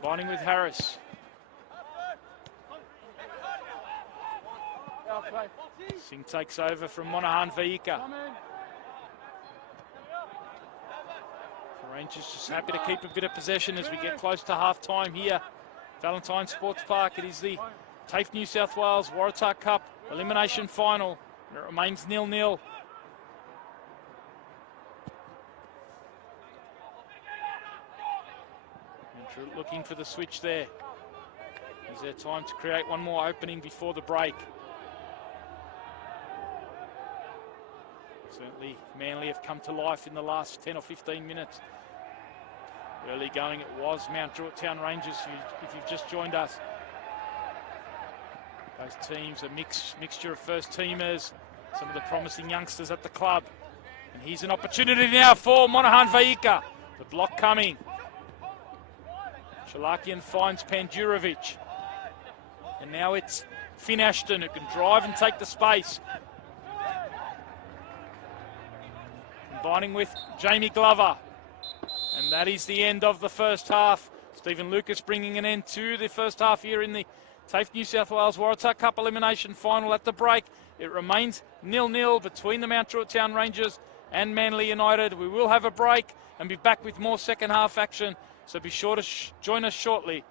Combining with Harris. Singh takes over from Monahan Vaika. The Rangers just happy to keep a bit of possession as we get close to half-time here. Valentine Sports Park. It is the TAFE New South Wales Waratah Cup Elimination Final. It remains 0-0. Druitt looking for the switch there. Is there time to create one more opening before the break? Certainly Manly have come to life in the last 10 or 15 minutes. Early going it was Mount Druitt Town Rangers, if you've just joined us. Both teams a mixture of first teamers, some of the promising youngsters at the club. And here's an opportunity now for Monahan Vaika. The block coming. Chalakian finds Pendurovic. And now it's Finn Ashton who can drive and take the space. Combining with Jamie Glover. And that is the end of the first half. Stephen Lucas bringing an end to the first half here in the TAFE New South Wales Waratah Cup Elimination Final. At the break, it remains 0-0 between the Mount Druitt Town Rangers and Manly United. We will have a break and be back with more second half action, so be sure to join us shortly.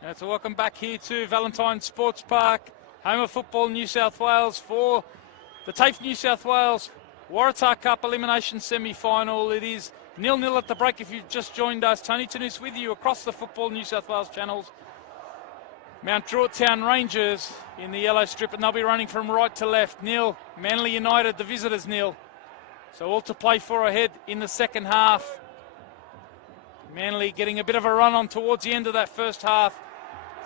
So welcome back here to Valentine Sports Park, home of football New South Wales for the TAFE New South Wales Waratah Cup Elimination semi-final. It is 0-0 at the break if you've just joined us. Tony Tanous with you across the football New South Wales channels. Mount Druitt Town Rangers in the yellow strip, and they'll be running from right to left. 0. Manly United, the visitors, 0. So all to play for ahead in the second half. Manly getting a bit of a run on towards the end of that first half,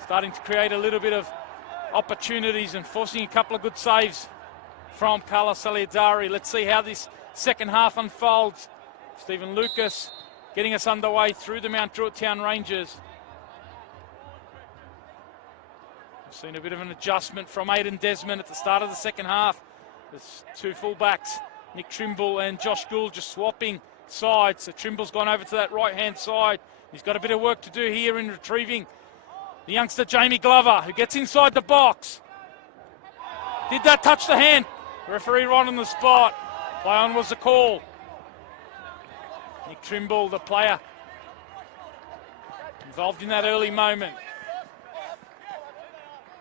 starting to create a little bit of opportunities and forcing a couple of good saves from Carlos Saliadari. Let's see how this second half unfolds. Stephen Lucas getting us underway through the Mount Druitt Town Rangers. We've seen a bit of an adjustment from Aidan Desmond at the start of the second half. There's two fullbacks, Nick Trimble and Josh Gould, just swapping sides. So Trimble's gone over to that right-hand side. He's got a bit of work to do here in retrieving the youngster Jamie Glover, who gets inside the box. Did that touch the hand? Referee right on the spot. Play on was the call. Nick Trimble, the player involved in that early moment.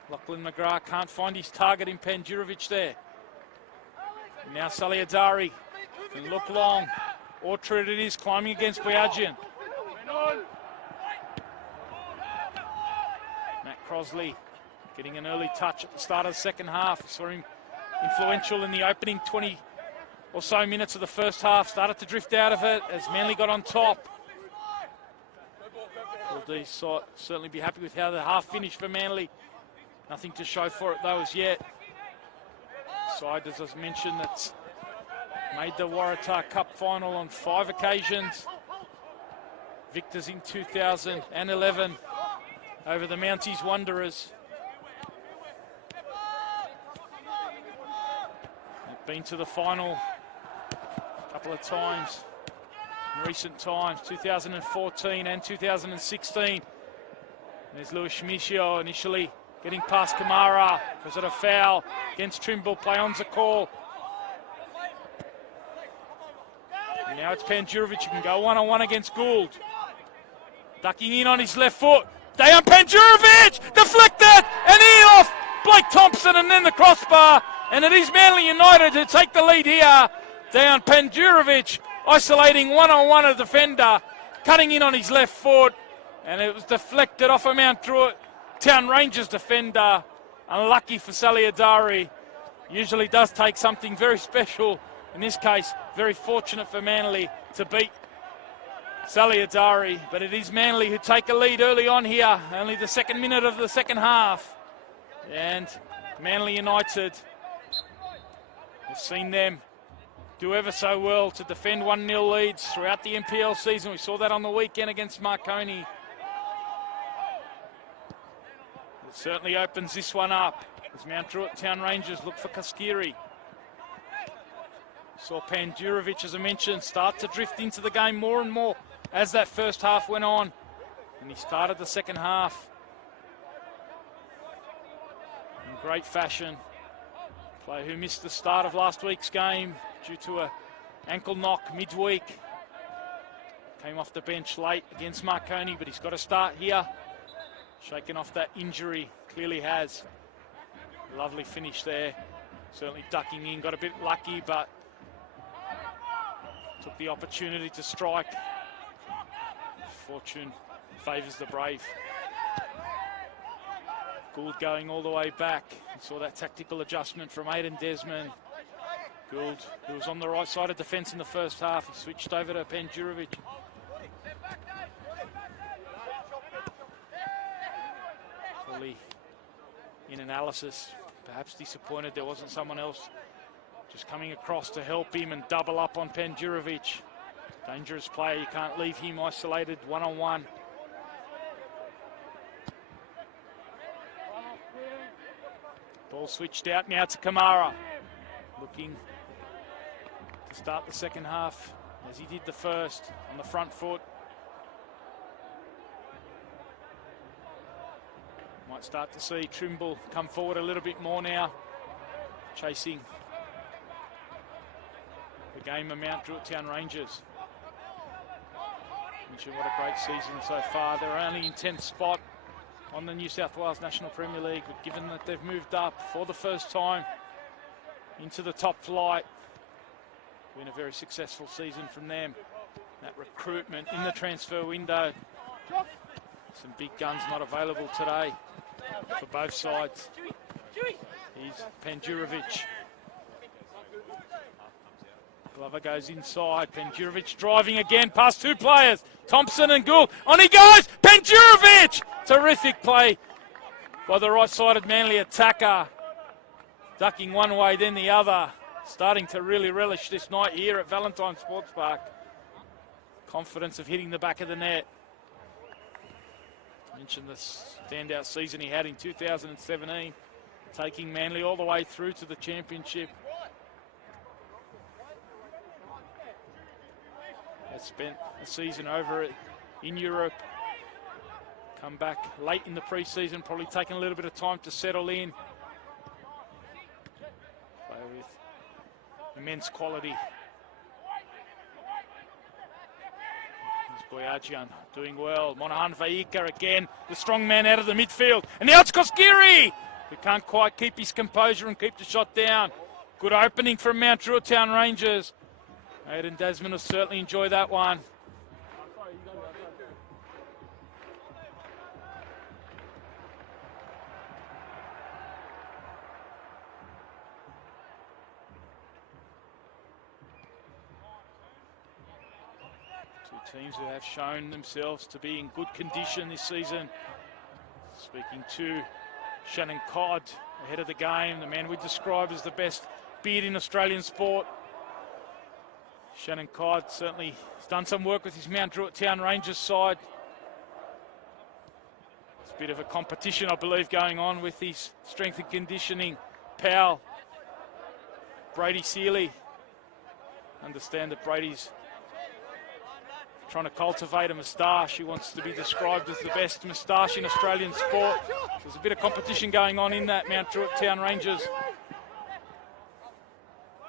Lachlan McGrath can't find his target in Panjurovic there. And now Saliadari can look long. Orchard it is, climbing against Boyajian. Matt Crosley getting an early touch at the start of the second half. Saw him influential in the opening 20 or so minutes of the first half. Started to drift out of it as Manly got on top. Will certainly be happy with how the half finished for Manly. Nothing to show for it though as yet. Side, as I mentioned, that's made the Waratah Cup final on 5 occasions. Victors in 2011 over the Mounties Wanderers. They've been to the final a couple of times in recent times, 2014 and 2016. There's Louis Schmichio initially getting past Kamara. Was it a foul against Trimble? Play on's a call. And now it's Panjurovic who can go one-on-one against Gould. Ducking in on his left foot. Dejan Panjurovic! Deflected! And in off Blake Thompson and then the crossbar. And it is Manly United who take the lead here. Dejan Panjurovic isolating one-on-one a defender. Cutting in on his left foot. And it was deflected off a Mount Druitt Town Rangers defender. Unlucky for Saliadari. Usually does take something very special. In this case, very fortunate for Manly to beat Saliadari. But it is Manly who take a lead early on here. Only the second minute of the second half. And Manly United, we've seen them do ever so well to defend 1-0 leads throughout the NPL season. We saw that on the weekend against Marconi. It certainly opens this one up as Mount Druitt Town Rangers look for Kaskiri. Saw Panjurovic, as I mentioned, start to drift into the game more and more as that first half went on. And he started the second half in great fashion. Player who missed the start of last week's game due to an ankle knock midweek. Came off the bench late against Marconi, but he's got to start here. Shaking off that injury, clearly has. Lovely finish there. Certainly ducking in, got a bit lucky, but took the opportunity to strike. Fortune favours the brave. Gould going all the way back. You saw that tactical adjustment from Aidan Desmond. Gould, who was on the right side of defence in the first half, he switched over to Panjurovic. Probably in analysis, perhaps disappointed there wasn't someone else just coming across to help him and double up on Panjurovic. Dangerous player, you can't leave him isolated one-on-one. Ball switched out now to Kamara. Looking to start the second half as he did the first on the front foot. Might start to see Trimble come forward a little bit more now, chasing the game of Mount Druitt Town Rangers. Mentioned what a great season so far. They're only in 10th spot on the New South Wales National Premier League, but given that they've moved up for the first time into the top flight, been a very successful season from them. That recruitment in the transfer window. Some big guns not available today for both sides. Here's Penjurovic. Glover goes inside. Penjurovic driving again past two players. Thompson and Gould. On he goes! Penjurovic! Terrific play by the right-sided Manly attacker. Ducking one way, then the other. Starting to really relish this night here at Valentine Sports Park. Confidence of hitting the back of the net. I mentioned the standout season he had in 2017, taking Manly all the way through to the championship. Has spent a season over in Europe. Come back late in the pre-season, probably taking a little bit of time to settle in. Play with immense quality. Boyajian doing well. Monahan Vaika again, the strong man out of the midfield. And now it's Koskiri, who can't quite keep his composure and keep the shot down. Good opening from Mount Druitt Town Rangers. Aidan Desmond will certainly enjoy that one. Teams who have shown themselves to be in good condition this season. Speaking to Shannon Codd ahead of the game, the man we describe as the best beard in Australian sport. Shannon Codd certainly has done some work with his Mount Druitt Town Rangers side. There's a bit of a competition, I believe, going on with his strength and conditioning pal, Brady Seeley. Understand that Brady's trying to cultivate a moustache. He wants to be described as the best moustache in Australian sport. There's a bit of competition going on in that Mount Druitt Town Rangers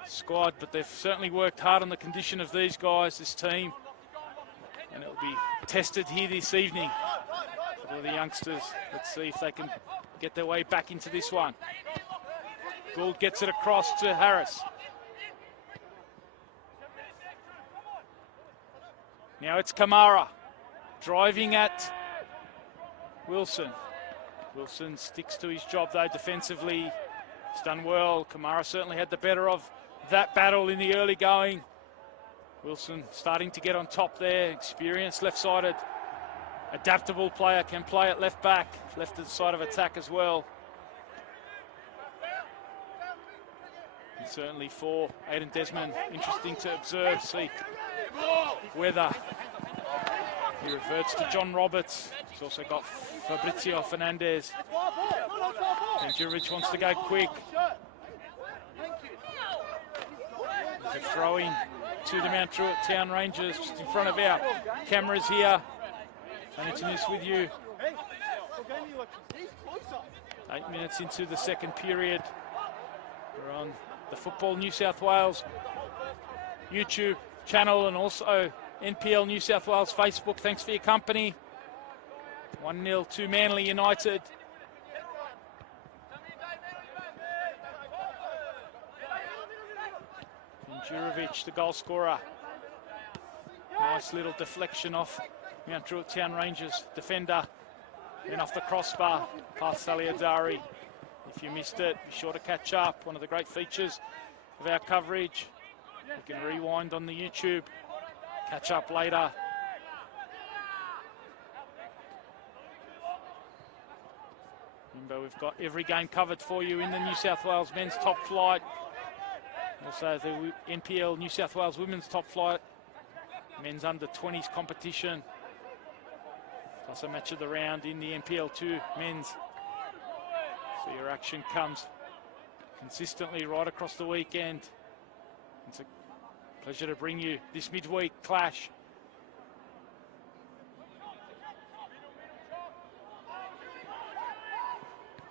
squad, but they've certainly worked hard on the condition of these guys, this team, and it'll be tested here this evening for the youngsters. Let's see if they can get their way back into this one. Gould gets it across to Harris. Now it's Kamara driving at Wilson. Wilson sticks to his job though defensively. He's done well. Kamara certainly had the better of that battle in the early going. Wilson starting to get on top there. Experienced left-sided, adaptable player, can play at left back, left side of attack as well. And certainly for Aidan Desmond, interesting to observe, see whether he reverts to John Roberts. He's also got Fabrizio Fernandez. And Juric wants to go quick. The throw-in to the Mount Druitt Town Rangers, just in front of our cameras here. Mentioning this with you. 8 minutes into the second period. We're on the Football New South Wales YouTube channel and also NPL New South Wales Facebook. Thanks for your company. 1-0 to Manly United. Jurovic, the goal scorer. Nice little deflection off Mount Druitt Town Rangers defender. Then off the crossbar, past Saliadari. If you missed it, be sure to catch up. One of the great features of our coverage. You can rewind on the YouTube. Catch up later. Remember, we've got every game covered for you in the New South Wales men's top flight. Also the NPL New South Wales women's top flight. Men's under 20s competition. Plus a match of the round in the NPL2 men's. So your action comes consistently right across the weekend. It's a pleasure to bring you this midweek clash.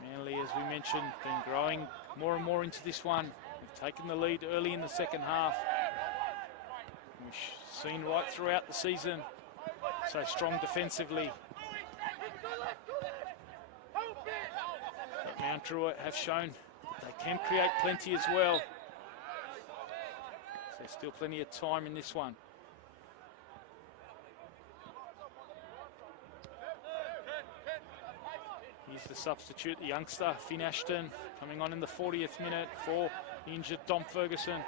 Manly, as we mentioned, been growing more and more into this one. We've taken the lead early in the second half. We've seen right throughout the season, so strong defensively. But Mount Druitt have shown they can create plenty as well. So still plenty of time in this one. Here's the substitute, the youngster, Finn Ashton, coming on in the 40th minute for the injured Dom Ferguson.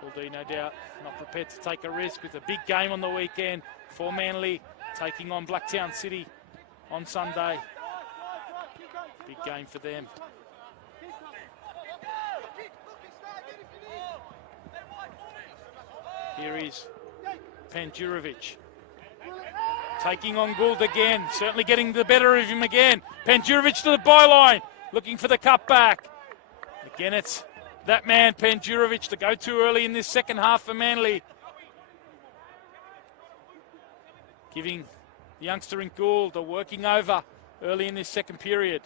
Paul D, no doubt, not prepared to take a risk with a big game on the weekend for Manly, taking on Blacktown City on Sunday. Big game for them. Here is Panjurovic. Taking on Gould again, certainly getting the better of him again. Panjurovic to the byline, looking for the cutback. Again, it's that man, Panjurovic, to go too early in this second half for Manly. Giving the youngster in Gould a working over early in this second period.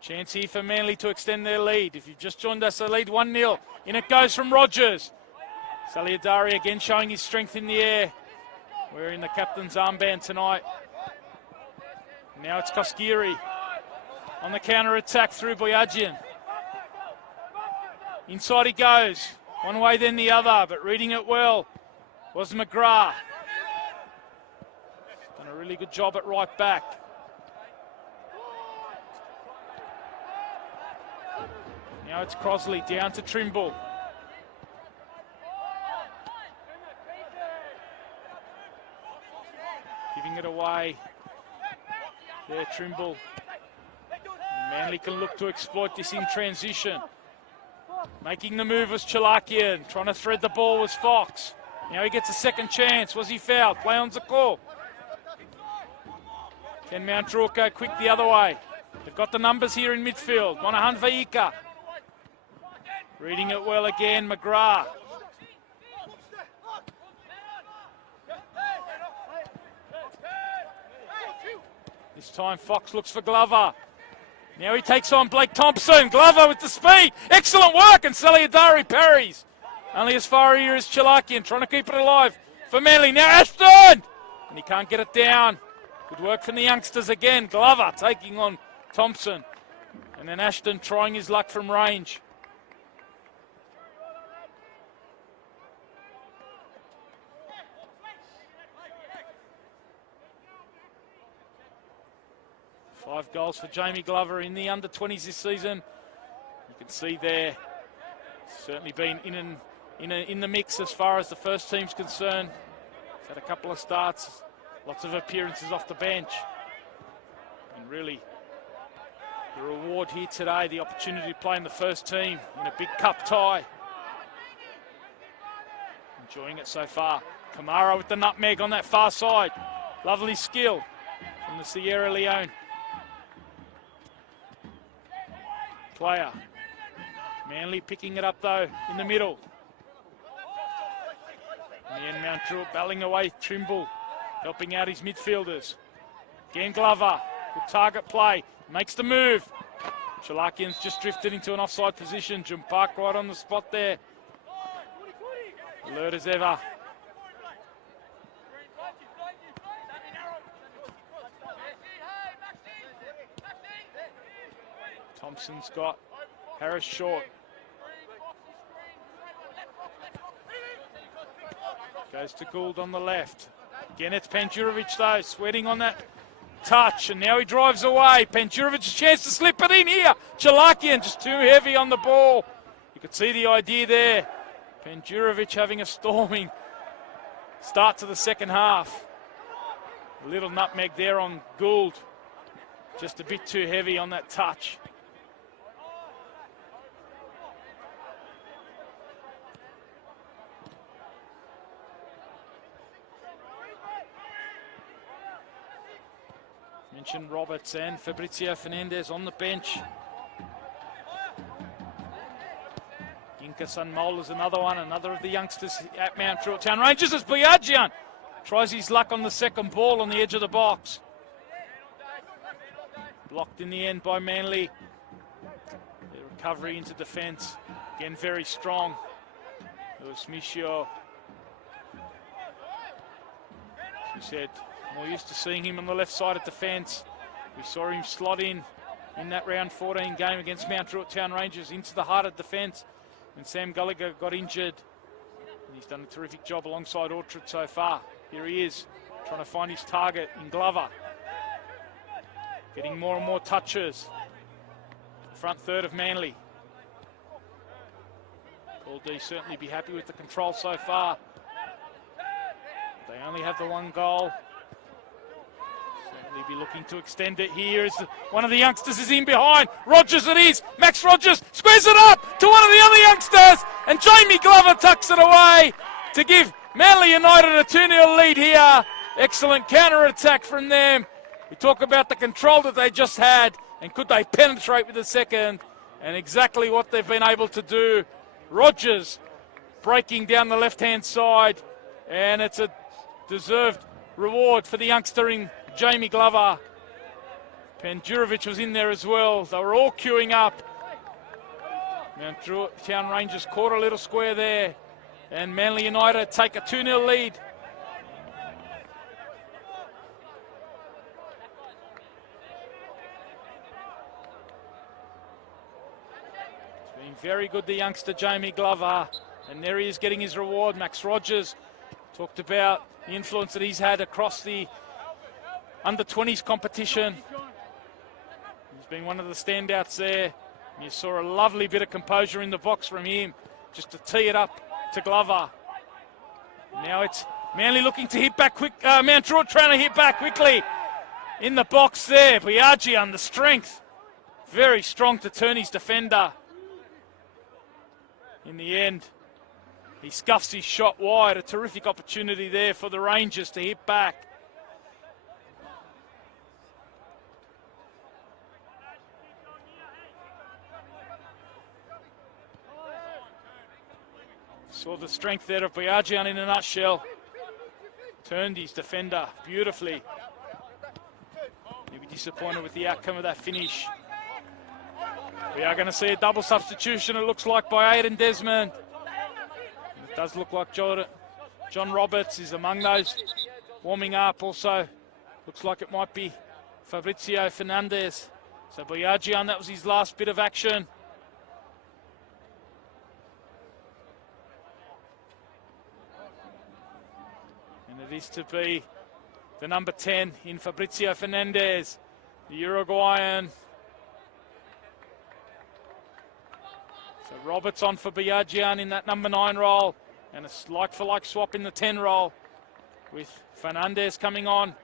Chance here for Manly to extend their lead. If you've just joined us, the lead 1-0. In it goes from Rogers. Saliadari again showing his strength in the air. Wearing the captain's armband tonight. Now it's Koskiri on the counter-attack through Boyajian. Inside he goes. One way then the other, but reading it well was McGrath. Done a really good job at right back. Now it's Crosley down to Trimble. Giving it away. There, Trimble. Manly can look to exploit this in transition. Making the move was Chalakian. Trying to thread the ball was Fox. Now he gets a second chance. Was he fouled? Play on Zakor. Can Mount Druitt go quick the other way? They've got the numbers here in midfield. Monahan Vaika. Reading it well again, McGrath. This time Fox looks for Glover. Now he takes on Blake Thompson. Glover with the speed. Excellent work, and Saliadari parries. Only as far here as Chalakian, trying to keep it alive for Manly. Now Ashton! And he can't get it down. Good work from the youngsters again. Glover taking on Thompson. And then Ashton trying his luck from range. Five goals for Jamie Glover in the under-20s this season. You can see there, certainly been in the mix as far as the first team's concerned. He's had a couple of starts, lots of appearances off the bench. And really, the reward here today, the opportunity to play in the first team in a big cup tie. Enjoying it so far. Kamara with the nutmeg on that far side. Lovely skill from the Sierra Leone player. Manly picking it up though in the middle. In the end, Mount Druitt battling away. Trimble helping out his midfielders. Again Glover, good target play, makes the move. Chalakian's just drifted into an offside position. Jim Park right on the spot there. Alert as ever. Thompson's got Harris short. Goes to Gould on the left. Again, it's Panjurovic though, sweating on that touch, and now he drives away. Panjurovic's chance to slip it in here. Chalakian just too heavy on the ball. You could see the idea there. Panjurovic having a storming start to the second half. A little nutmeg there on Gould. Just a bit too heavy on that touch. Mentioned Roberts and Fabrizio Fernandez on the bench. Inka Sunmol is another one, another of the youngsters at Mount Druitt Town Rangers as Boyajian tries his luck on the second ball on the edge of the box. Blocked in the end by Manly. They're Recovery into defence. Again, very strong. Lewis Michio. As we said, more used to seeing him on the left side of defence. We saw him slot in that round 14 game against Mount Druitt Town Rangers into the heart of defence when Sam Gallagher got injured. And he's done a terrific job alongside Orchard so far. Here he is, trying to find his target in Glover. Getting more and more touches. The front third of Manly. Paul D certainly be happy with the control so far. They only have the one goal. Certainly be looking to extend it here as one of the youngsters is in behind. Rogers it is. Max Rogers squares it up to one of the other youngsters. And Jamie Glover tucks it away to give Manly United a 2-0 lead here. Excellent counter-attack from them. We talk about the control that they just had and could they penetrate with the second, and exactly what they've been able to do. Rogers breaking down the left-hand side, and it's a deserved reward for the youngster in Jamie Glover. Pandurovic was in there as well. They were all queuing up. Mount Druitt Town Rangers caught a little square there, and Manly United take a 2-0 lead. It's been very good, the youngster Jamie Glover, and there he is getting his reward. Max Rogers talked about the influence that he's had across the under-20s competition. He's been one of the standouts there. You saw a lovely bit of composure in the box from him, just to tee it up to Glover. Now it's Manly looking to hit back quick. Mount Druitt trying to hit back quickly in the box there. Biagi on the strength. Very strong to turn his defender. In the end, he scuffs his shot wide. A terrific opportunity there for the Rangers to hit back. Saw the strength there of Biagian in a nutshell. Turned his defender beautifully. Maybe disappointed with the outcome of that finish. We are going to see a double substitution, it looks like, by Aidan Desmond. It does look like John Roberts is among those warming up. Also, looks like it might be Fabrizio Fernandez. So Biagian, that was his last bit of action. It is to be the number 10 in Fabrizio Fernandez, the Uruguayan. So Roberts on for Biagian in that number 9 role, and a like-for-like swap in the 10 role with Fernandez coming on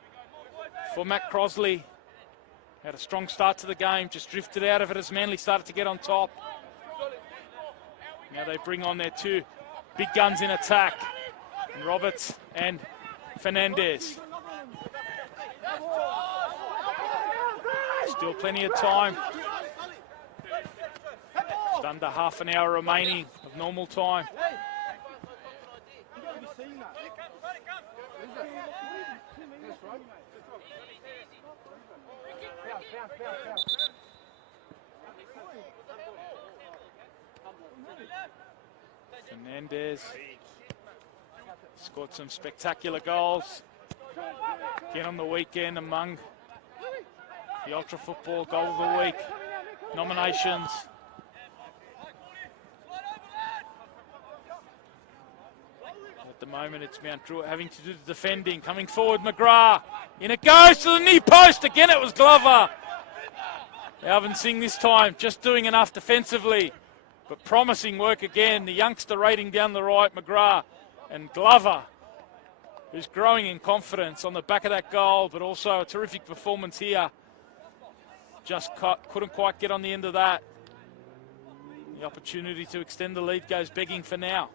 for Matt Crosley. Had a strong start to the game, just drifted out of it as Manly started to get on top. Now they bring on their two big guns in attack, and Roberts and Fernandez. Still plenty of time. Just under half an hour remaining of normal time. Fernandez scored some spectacular goals. Again on the weekend among the Ultra Football Goal of the Week nominations. At the moment it's Mount Druitt having to do the defending. Coming forward, McGrath. In it goes to the knee post. Again it was Glover. Alvin Singh this time just doing enough defensively, but promising work again. The youngster raiding down the right, McGrath. And Glover, who's growing in confidence on the back of that goal, but also a terrific performance here. Just couldn't quite get on the end of that. The opportunity to extend the lead goes begging for now.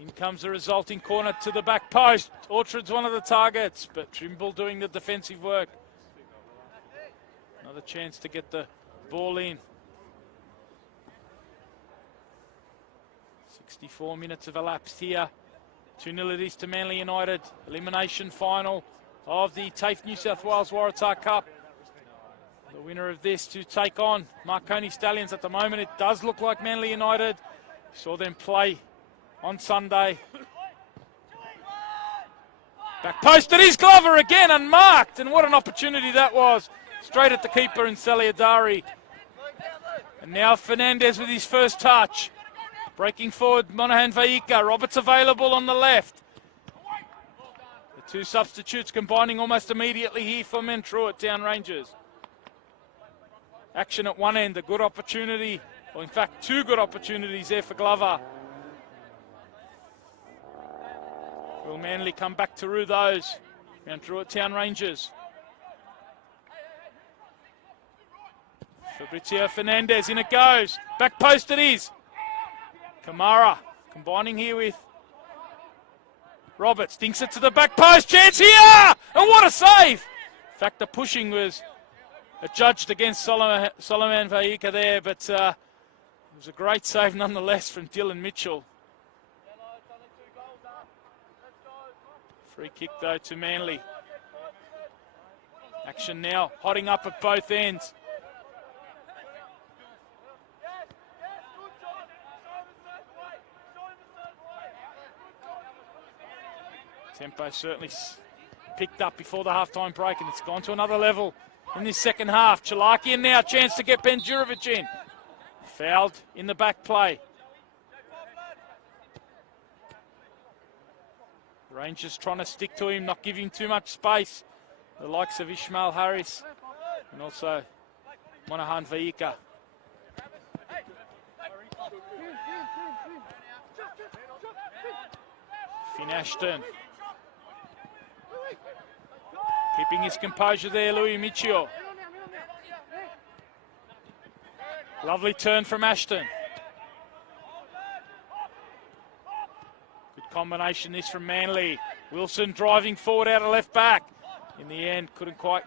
In comes the resulting corner to the back post. Orchard's one of the targets, but Trimble doing the defensive work. Another chance to get the ball in. 64 minutes have elapsed here. 2-0 it is to Manly United. Elimination final of the TAFE New South Wales Waratah Cup. The winner of this to take on Marconi Stallions. At the moment, it does look like Manly United. Saw them play on Sunday. Back post, it is Glover again, unmarked. And what an opportunity that was. Straight at the keeper in Saliadari. And now Fernandez with his first touch. Breaking forward, Monahan Vaika. Roberts available on the left. The two substitutes combining almost immediately here for Druitt Town Rangers. Action at one end, a good opportunity, or in fact, two good opportunities there for Glover. Will Manly come back to rue those? Druitt Town Rangers. Fabrizio Fernandez, in it goes. Back post it is. Kamara combining here with Roberts. Dinks it to the back post. Chance here! And what a save! In fact, the pushing was judged against Solomon Vaika there, but it was a great save nonetheless from Dylan Mitchell. Free kick though to Manly. Action now, hotting up at both ends. Tempo certainly picked up before the half-time break, and it's gone to another level in this second half. Chalakian now, chance to get Penjurovic in. Fouled in the back play. Rangers trying to stick to him, not give him too much space. The likes of Ishmael Harris and also Monahan Vaika. Finn Ashton. Keeping his composure there, Louis Michio. Lovely turn from Ashton. Good combination this from Manly. Wilson driving forward out of left back. In the end, couldn't quite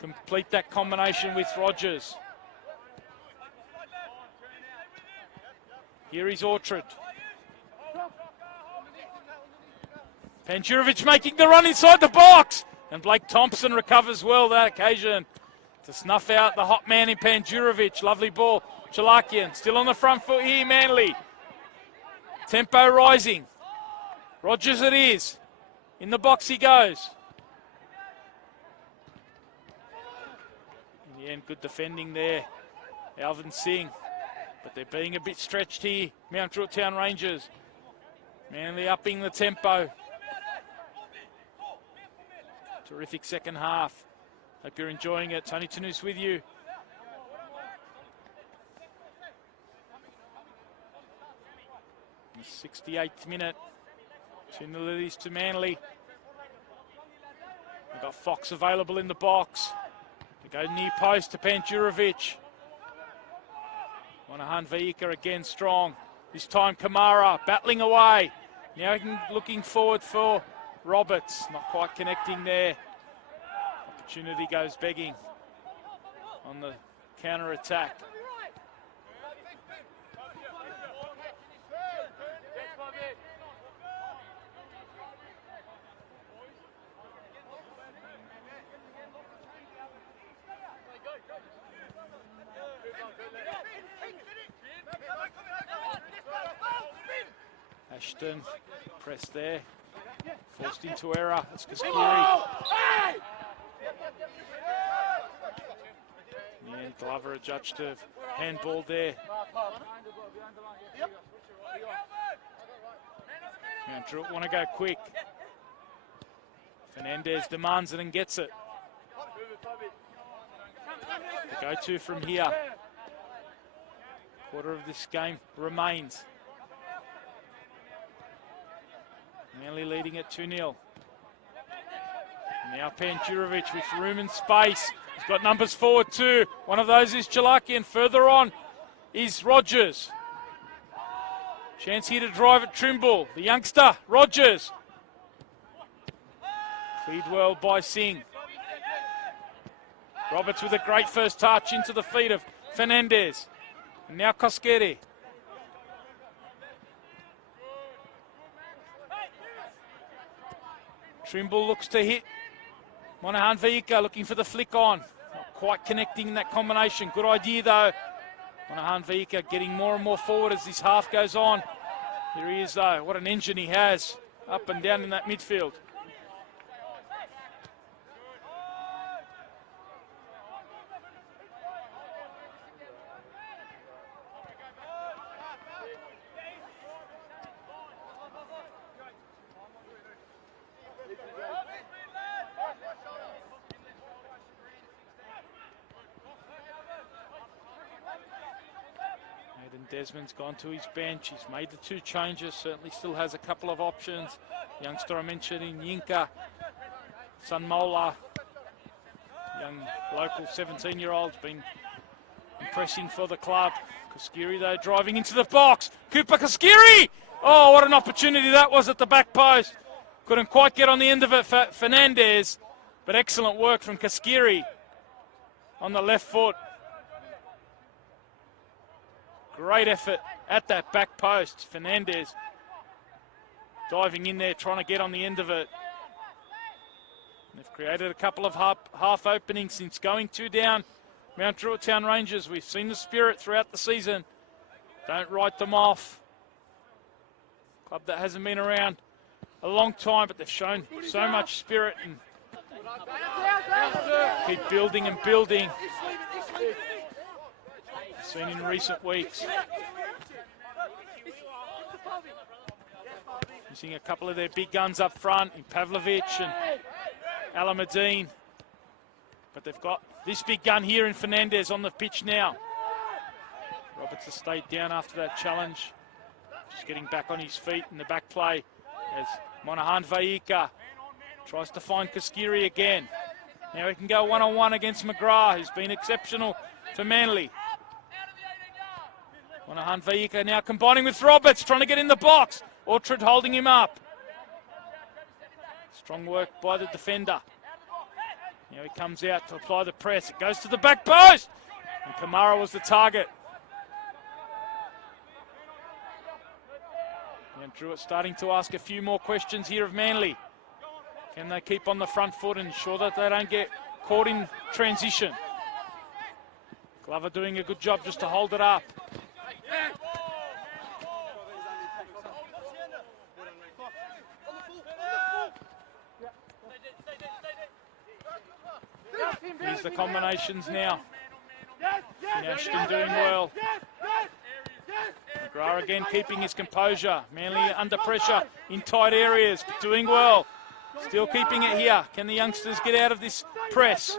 complete that combination with Rogers. Here is Orchard. Penjurovic making the run inside the box. And Blake Thompson recovers well that occasion to snuff out the hot man in Penjurovic. Lovely ball. Chalakian still on the front foot here, Manly. Tempo rising. Rogers it is. In the box he goes. In the end, good defending there. Alvin Singh. But they're being a bit stretched here. Druitt Town Rangers. Manly upping the tempo. Terrific second half. Hope you're enjoying it. Tony Tanous with you. In the 68th minute. 2-0 it is to Manly. We've got Fox available in the box. They go near post to Penjurovic. Monahan Vaika again strong. This time Kamara battling away. Now looking forward for Roberts, not quite connecting there. Opportunity goes begging on the counter-attack. Ashton, press there. Forced into error. It's Kaskuri. And Glover adjudged to handball there. Now Druitt want to go quick. Fernandez demands it and gets it. The go-to from here. Quarter of this game remains. Manly leading at 2-0. Now Penjurovic with room and space. He's got numbers forward too. One of those is Chalakian. Further on is Rogers. Chance here to drive at Trimble. The youngster, Rogers. Cleared well by Singh. Roberts with a great first touch into the feet of Fernandez. And now Koskeri. Trimble looks to hit. Monahan Vika looking for the flick on. Not quite connecting in that combination. Good idea though. Monahan Vika getting more and more forward as this half goes on. Here he is though. What an engine he has. Up and down in that midfield. Desmond's gone to his bench. He's made the 2 changes. Certainly still has a couple of options. Youngster I mentioned in Yinka. Sunmola. Young local 17-year-old's been impressing for the club. Kaskiri though driving into the box. Cooper Kaskiri! Oh, what an opportunity that was at the back post. Couldn't quite get on the end of it for Fernandez. But excellent work from Kaskiri on the left foot. Great effort at that back post. Fernandez diving in there, trying to get on the end of it. They've created a couple of half openings since going 2 down. Mount Druitt Town Rangers, we've seen the spirit throughout the season. Don't write them off. Club that hasn't been around a long time, but they've shown so much spirit and keep building and building. Seen in recent weeks. Using a couple of their big guns up front in Pavlovic and Alamadine. But they've got this big gun here in Fernandez on the pitch now. Roberts has stayed down after that challenge. Just getting back on his feet in the back play as Monahan Vaika tries to find Kaskiri again. Now he can go one-on-one against McGrath, who's been exceptional for Manly. Monahan Vaika now combining with Roberts, trying to get in the box. Orchard holding him up. Strong work by the defender. Now he comes out to apply the press. It goes to the back post. And Kamara was the target. And Druitt starting to ask a few more questions here of Manly. Can they keep on the front foot and ensure that they don't get caught in transition? Glover doing a good job just to hold it up. Here's the combinations now. Ashton doing well. McGrath again keeping his composure. Manly under pressure in tight areas, but doing well. Still keeping it here. Can the youngsters get out of this press?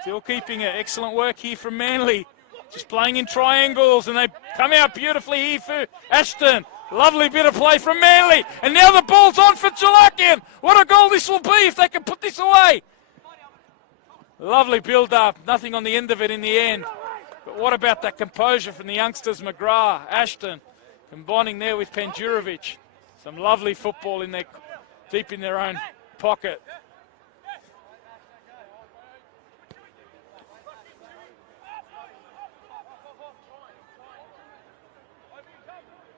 Still keeping it. Excellent work here from Manly. Just playing in triangles, and they come out beautifully here for Ashton. Lovely bit of play from Manly. And now the ball's on for Chalakian. What a goal this will be if they can put this away. Lovely build-up. Nothing on the end of it in the end. But what about that composure from the youngsters, McGrath, Ashton, combining there with Penjurovic. Some lovely football in there, deep in their own pocket.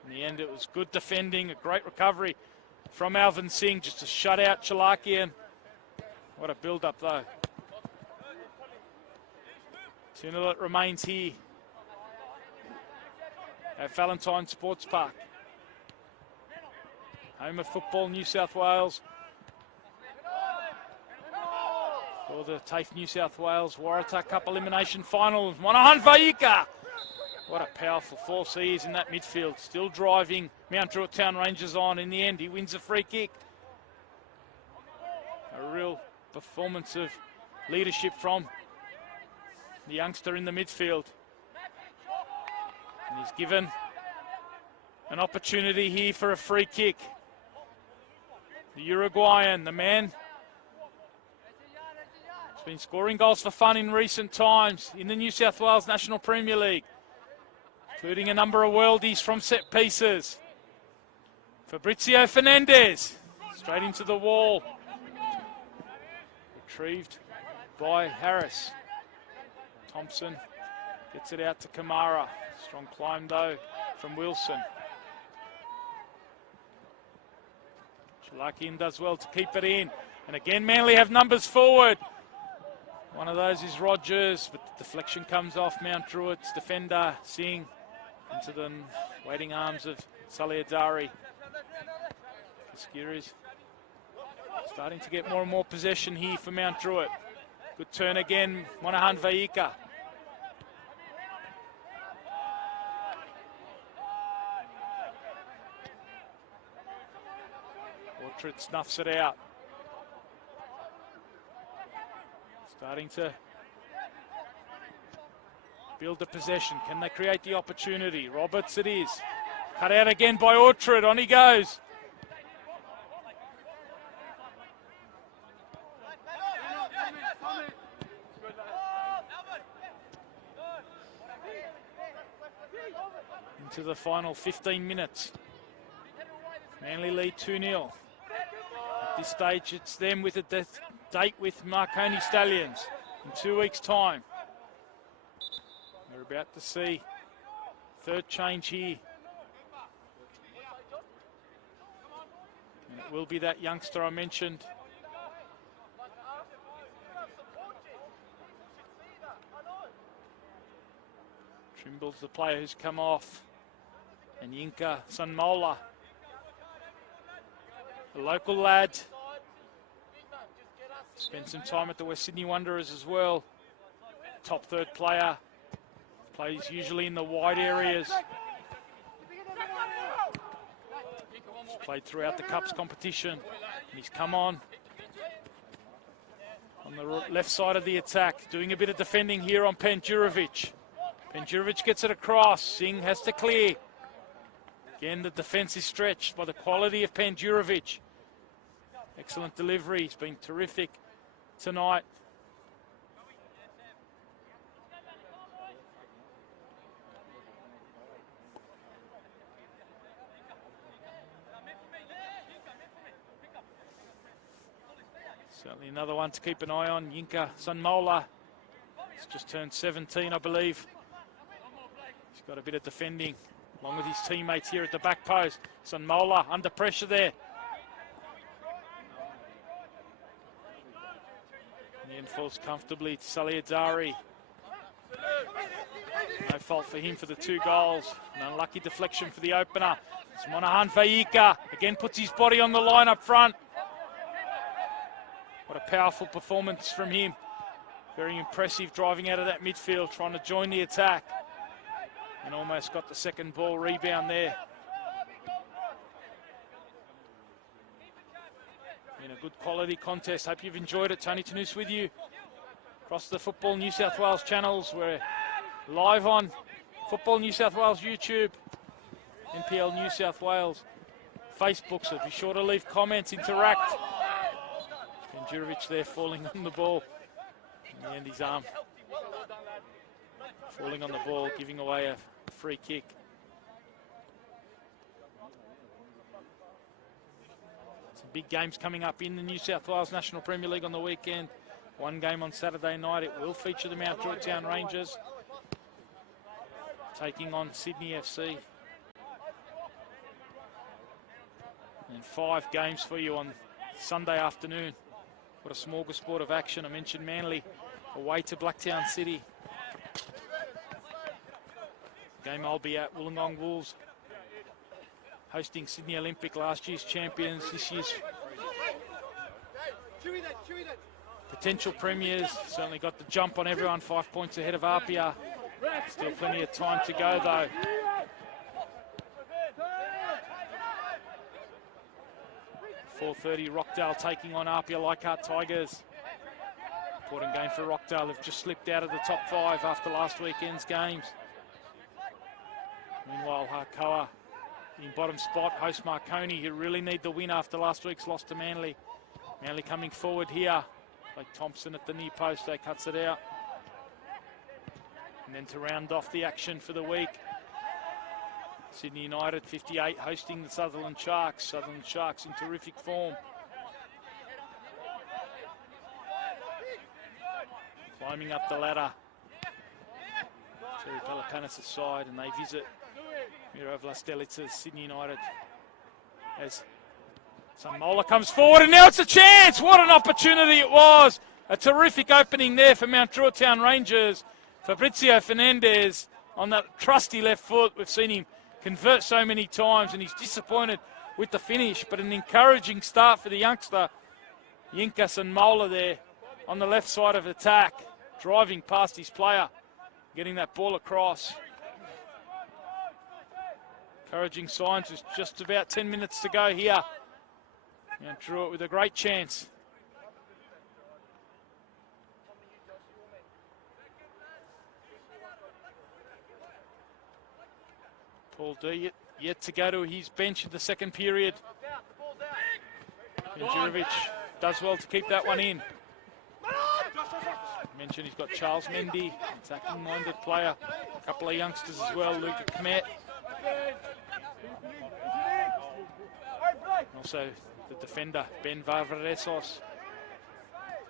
In the end, it was good defending, a great recovery from Alvin Singh just to shut out Chalakian. What a build-up, though. 2-0 it remains here at Valentine Sports Park. Home of Football New South Wales. For the TAFE New South Wales Waratah Cup Elimination Final. Monahan Vaika. What a powerful force he is in that midfield. Still driving Mount Druitt Town Rangers on. In the end, he wins a free kick. A real performance of leadership from the youngster in the midfield. And he's given an opportunity here for a free kick. The Uruguayan, the man, has been scoring goals for fun in recent times in the New South Wales National Premier League, including a number of worldies from set pieces. Fabrizio Fernandez, straight into the wall. Retrieved by Harris. Thompson gets it out to Kamara. Strong climb though from Wilson. Chalakian does well to keep it in. And again, Manly have numbers forward. One of those is Rogers, but the deflection comes off Mount Druitt's defender, Singh, into the waiting arms of Saliadari. Kaskiri's starting to get more and more possession here for Mount Druitt. Good turn again, Monahan Vaika. Orchard snuffs it out. Starting to build the possession. Can they create the opportunity? Roberts it is. Cut out again by Orchard. On he goes. Into the final 15 minutes. Manly lead 2-0. At this stage, it's them with a date with Marconi Stallions in 2 weeks' time. We're about to see third change here. And it will be that youngster I mentioned. Trimble's the player who's come off. And Yinka Sunmola, a local lad. Spent some time at the West Sydney Wanderers as well. Top third player. Plays usually in the wide areas. He's played throughout the Cups competition. And he's come on the left side of the attack. Doing a bit of defending here on Penjurovic. Penjurovic gets it across. Singh has to clear. Again, the defence is stretched by the quality of Penjurovic. Excellent delivery. He's been terrific tonight. Certainly another one to keep an eye on. Yinka Sunmola. He's just turned 17, I believe. He's got a bit of defending, along with his teammates here at the back post. Sunmola under pressure there. And falls comfortably to Saliadari. No fault for him for the 2 goals. An unlucky deflection for the opener. It's Monahan Vaika. Again puts his body on the line up front. What a powerful performance from him. Very impressive driving out of that midfield, trying to join the attack. And almost got the second ball rebound there. In a good quality contest. Hope you've enjoyed it. Tony Tanous with you across the Football New South Wales channels. We're live on Football New South Wales YouTube, NPL New South Wales Facebook, so be sure to leave comments, interact. Penjurovic there falling on the ball. In the end, his arm falling on the ball, giving away a free kick. Some big games coming up in the New South Wales National Premier League on the weekend. One game on Saturday night. It will feature the Mount Druitt Town Rangers taking on Sydney FC. And 5 games for you on Sunday afternoon. What a smorgasbord of action. I mentioned Manly away to Blacktown City. Game I'll be at. Wollongong Wolves hosting Sydney Olympic, last year's champions, this year's potential premiers. Certainly got the jump on everyone, 5 points ahead of Apia. Still plenty of time to go though. .4:30 Rockdale taking on Apia Leichhardt Tigers. Important game for Rockdale. They've just slipped out of the top 5 after last weekend's games. Meanwhile, Harkoa in bottom spot, host Marconi, who really need the win after last week's loss to Manly. Manly coming forward here. Like Thompson at the near post, they cuts it out. And then to round off the action for the week, Sydney United 58 hosting the Sutherland Sharks. Sutherland Sharks in terrific form. Climbing up the ladder. Terry Pelecanis' side, and they visit Miro Vlastelica's Sydney United as So Mola comes forward, and now it's a chance. What an opportunity it was. A terrific opening there for Mount Druitt Town Rangers. Fabrizio Fernandez on that trusty left foot. We've seen him convert so many times, and he's disappointed with the finish, but an encouraging start for the youngster. Yinkas and Mola there on the left side of attack, driving past his player, getting that ball across. Encouraging signs with just about 10 minutes to go here. Mount Druitt with a great chance. Paul D yet to go to his bench in the second period. Jurovic does well to keep that one in. I mentioned he's got Charles Mendy, attacking-minded player. A couple of youngsters as well, Luca Kmet. Also the defender, Ben Varvaresos.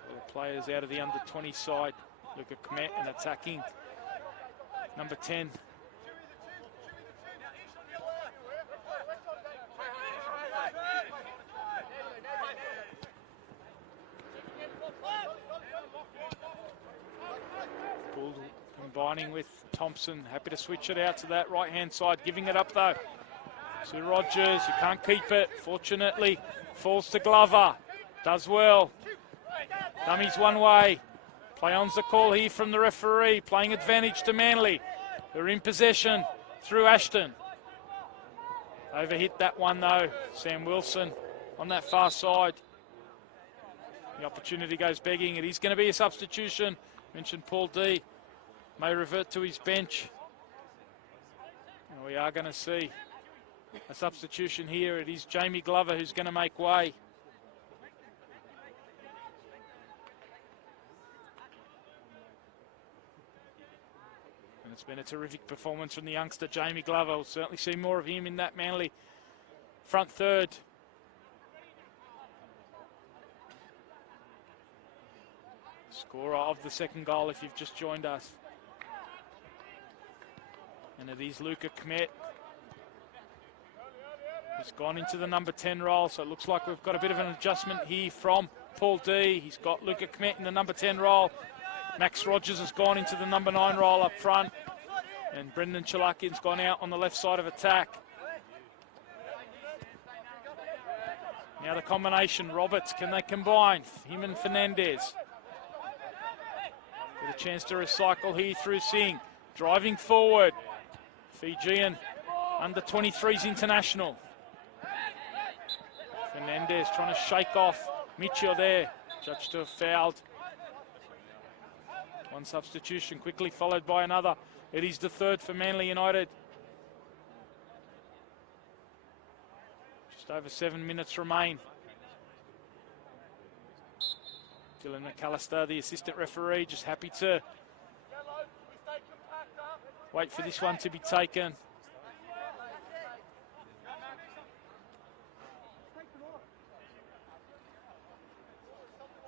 The players out of the under-20 side. Luca Kmet and attacking number 10. Combining with Thompson, happy to switch it out to that right-hand side, giving it up though to Rogers, who can't keep it. Fortunately, falls to Glover, does well. Dummies one way. Play on's the call here from the referee, playing advantage to Manly. They're in possession through Ashton. Overhit that one though, Sam Wilson on that far side. The opportunity goes begging. It is going to be a substitution. Mentioned Paul D. May revert to his bench. And we are going to see a substitution here. It is Jamie Glover who's going to make way. And it's been a terrific performance from the youngster Jamie Glover. We'll certainly see more of him in that Manly front third. Scorer of the second goal if you've just joined us. And it is Luca Kmet. He's gone into the number 10 role, so it looks like we've got a bit of an adjustment here from Paul D. He's got Luca Kmet in the number 10 role. Max Rogers has gone into the number 9 role up front. And Brendan Chalakin's gone out on the left side of attack. Now the combination, Roberts, can they combine? Him and Fernandez. Get a chance to recycle here through Singh. Driving forward. Fijian under 23s international. Fernandez trying to shake off Mitchell there. Judged to have fouled. One substitution quickly followed by another. It is the third for Manly United. Just over 7 minutes remain. Dylan McAllister, the assistant referee, just happy to wait for this one to be taken.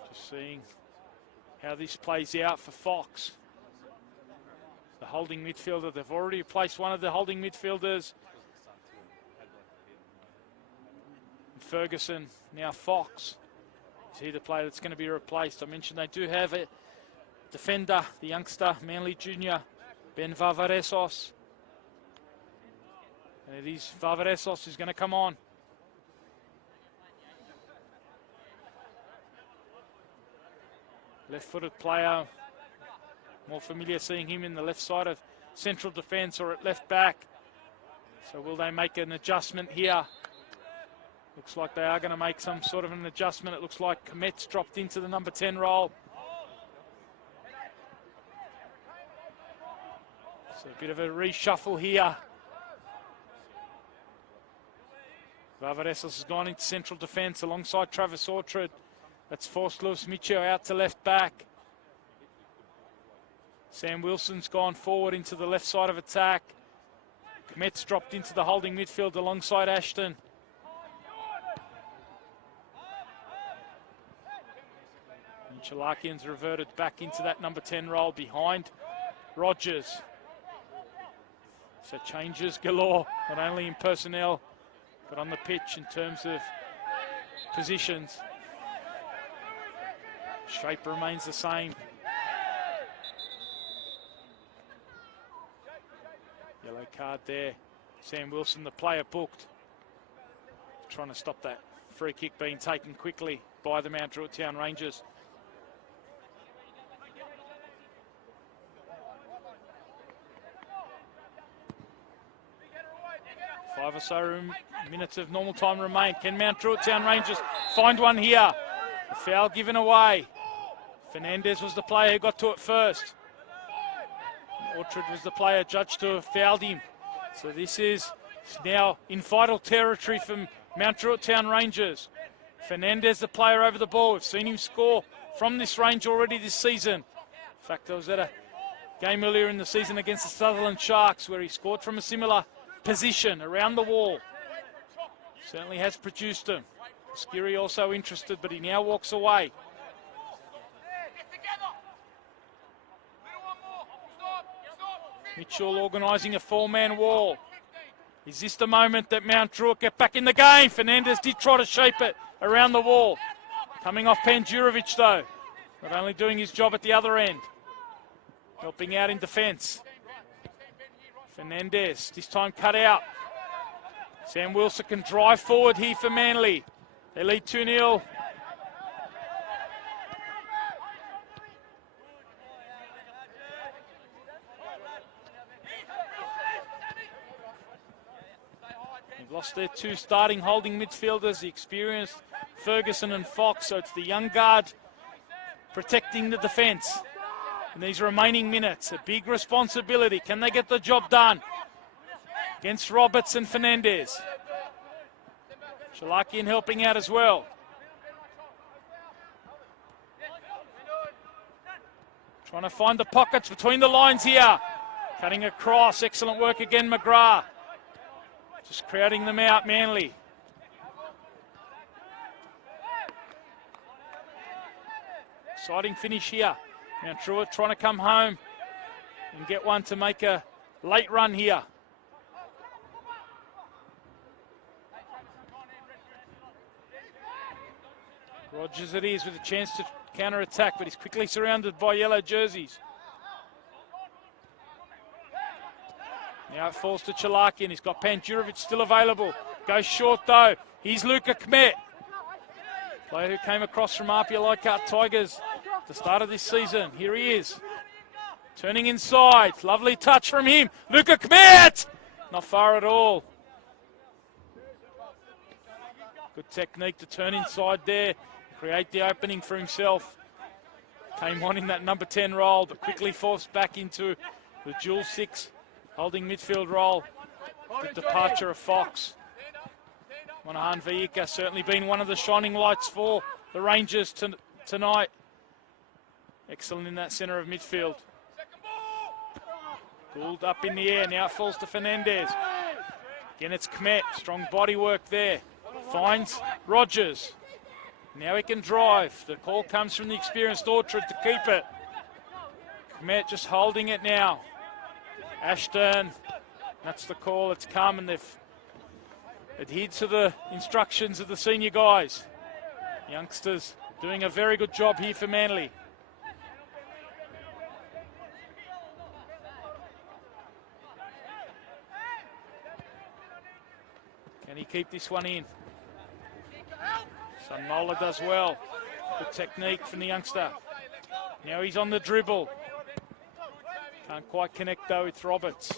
Just seeing how this plays out for Fox. The holding midfielder, they've already placed one of the holding midfielders. Ferguson, now Fox. Is he the player that's going to be replaced? I mentioned they do have a defender, the youngster, Manly Junior, Ben Varvaresos. And it is Varvaresos who's going to come on. Left-footed player. More familiar seeing him in the left side of central defence or at left back. So will they make an adjustment here? Looks like they are going to make some sort of an adjustment. It looks like Komet's dropped into the number 10 role. So a bit of a reshuffle here. Varvaresos has gone into central defence alongside Travis Orchard. That's forced Lewis Micho out to left back. Sam Wilson's gone forward into the left side of attack. Komet's dropped into the holding midfield alongside Ashton. And Chalakian's reverted back into that number 10 role behind Rogers. So changes galore, not only in personnel, but on the pitch in terms of positions. Shape remains the same. Yellow card there. Sam Wilson, the player, booked. Trying to stop that free kick being taken quickly by the Mount Druitt Town Rangers. Five or so minutes of normal time remain. Can Mount Druitt Town Rangers find one here? The foul given away. Fernandez was the player who got to it first. Orchard was the player judged to have fouled him. So this is now in vital territory from Mount Druitt Town Rangers. Fernandez, the player over the ball. We've seen him score from this range already this season. In fact, I was at a game earlier in the season against the Sutherland Sharks where he scored from a similar position around the wall. Certainly has produced them. Skiri also interested, but he now walks away. Mitchell organising a four-man wall. Is this the moment that Mount Druitt get back in the game? Fernandez did try to shape it around the wall. Coming off Panjurovic though. Not only doing his job at the other end. Helping out in defence. Fernandez, this time cut out. Sam Wilson can drive forward here for Manly. They lead 2-0. They've lost their two starting holding midfielders, the experienced Ferguson and Fox, so it's the young guard protecting the defence. In these remaining minutes, a big responsibility. Can they get the job done against Roberts and Fernandez? Shalakian helping out as well. Trying to find the pockets between the lines here. Cutting across, excellent work again, McGrath. Just crowding them out, Manly. Exciting finish here. Mount Druitt trying to come home and get one to make a late run here. Rogers it is with a chance to counter-attack, but he's quickly surrounded by yellow jerseys. Now it falls to Chalakian. He's got Panjurovic still available. Goes short though. Here's Luka Kmet. Player who came across from Apia Leichhardt Tigers at the start of this season. Here he is. Turning inside. Lovely touch from him. Luka Kmet! Not far at all. Good technique to turn inside there. Create the opening for himself. Came on in that number 10 role, but quickly forced back into the dual 6 holding midfield role. The departure of Fox. Monahan Vieika certainly been one of the shining lights for the Rangers tonight. Excellent in that centre of midfield. Pulled up in the air, now it falls to Fernandez. Again it's Kmet, strong body work there. Finds Rogers. Now he can drive. The call comes from the experienced Orchard to keep it. Kmet just holding it now. Ashton, that's the call. It's come and they've adhered to the instructions of the senior guys. Youngsters doing a very good job here for Manly. Can he keep this one in? Sunnola does well. Good technique from the youngster. Now he's on the dribble. Can't quite connect though with Roberts.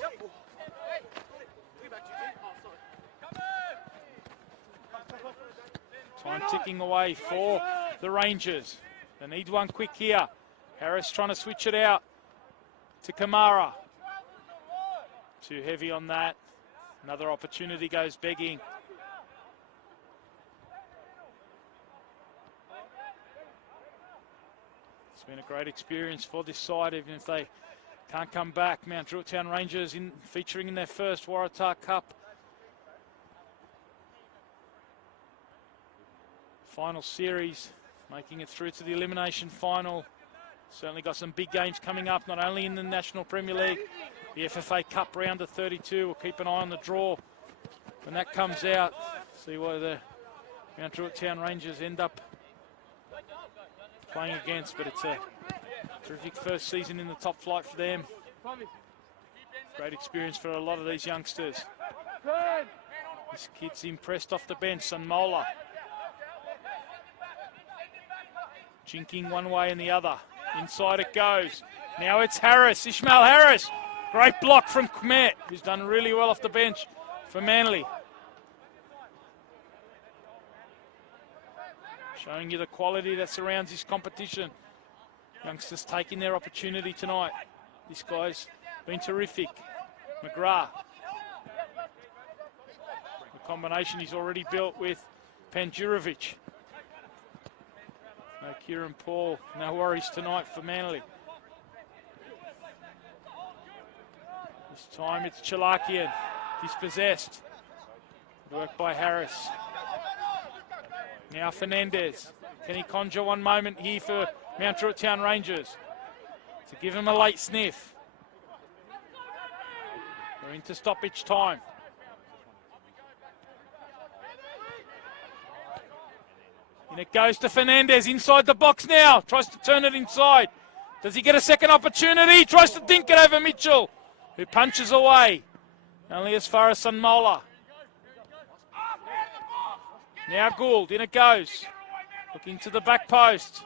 Time ticking away for the Rangers. They need one quick here. Harris trying to switch it out to Kamara. Too heavy on that. Another opportunity goes begging. It's been a great experience for this side, even if they can't come back. Mount Druitt Town Rangers featuring in their first Waratah Cup final series, making it through to the elimination final. Certainly got some big games coming up, not only in the National Premier League, the FFA Cup round of 32. We'll keep an eye on the draw when that comes out. See where the Mount Druitt Town Rangers end up playing against, but it's a terrific first season in the top flight for them. Great experience for a lot of these youngsters. This kid's impressed off the bench, Sunmola. Jinking one way and the other. Inside it goes. Now it's Harris, Ishmael Harris. Great block from Kmet, who's done really well off the bench for Manly. Showing you the quality that surrounds this competition. Youngsters taking their opportunity tonight. This guy's been terrific. McGrath. The combination he's already built with Panjurovic. No Kieran Paul, no worries tonight for Manly. This time it's Chalakian, dispossessed. Work by Harris. Now Fernandez. Can he conjure one moment here for Mount Druitt Town Rangers to give him a late sniff? We're into stoppage time. And it goes to Fernandez inside the box now. Tries to turn it inside. Does he get a second opportunity? Tries to dink it over Mitchell, who punches away. Only as far as Sunmola. Now Gould, in it goes. Looking to the back post.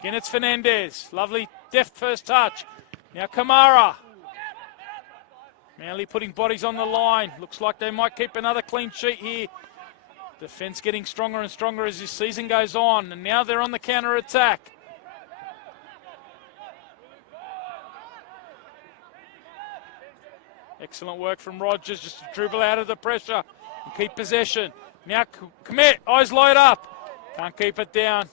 Again, it's Fernandez. Lovely deft first touch. Now Kamara. Manly putting bodies on the line. Looks like they might keep another clean sheet here. Defence getting stronger and stronger as this season goes on. And now they're on the counter-attack. Excellent work from Rogers just to dribble out of the pressure and keep possession. Now Kmet, eyes light up. Can't keep it down.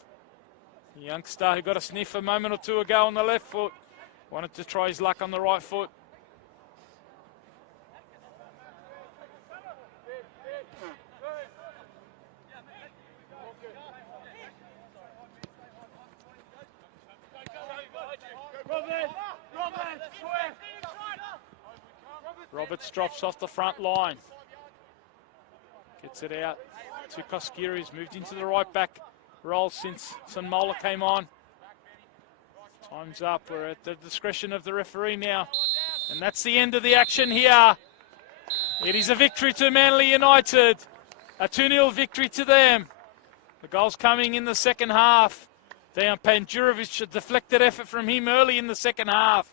The youngster who got a sniff a moment or two ago on the left foot. Wanted to try his luck on the right foot. Roberts drops off the front line. Gets it out to Koskiri, who's moved into the right back role since Sunmola came on. Time's up. We're at the discretion of the referee now. And that's the end of the action here. It is a victory to Manly United. A 2-0 victory to them. The goals coming in the second half. Dejan Panjurovic, a deflected effort from him early in the second half.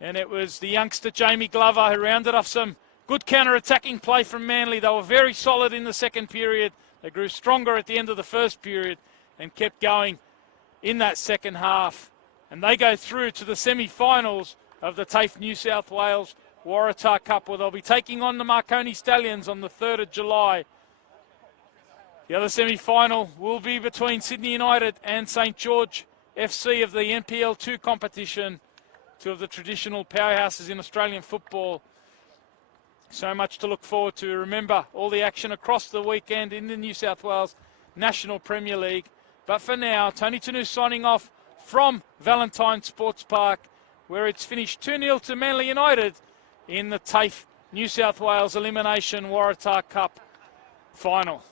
And it was the youngster Jamie Glover who rounded off some good counter-attacking play from Manly. They were very solid in the second period. They grew stronger at the end of the first period and kept going in that second half. And they go through to the semi-finals of the TAFE New South Wales Waratah Cup, where they'll be taking on the Marconi Stallions on the 3rd of July. The other semi-final will be between Sydney United and St George FC of the NPL 2 competition, two of the traditional powerhouses in Australian football. So much to look forward to. Remember, all the action across the weekend in the New South Wales National Premier League. But for now, Tony Tanu signing off from Valentine Sports Park, where it's finished 2-0 to Manly United in the TAFE New South Wales Elimination Waratah Cup final.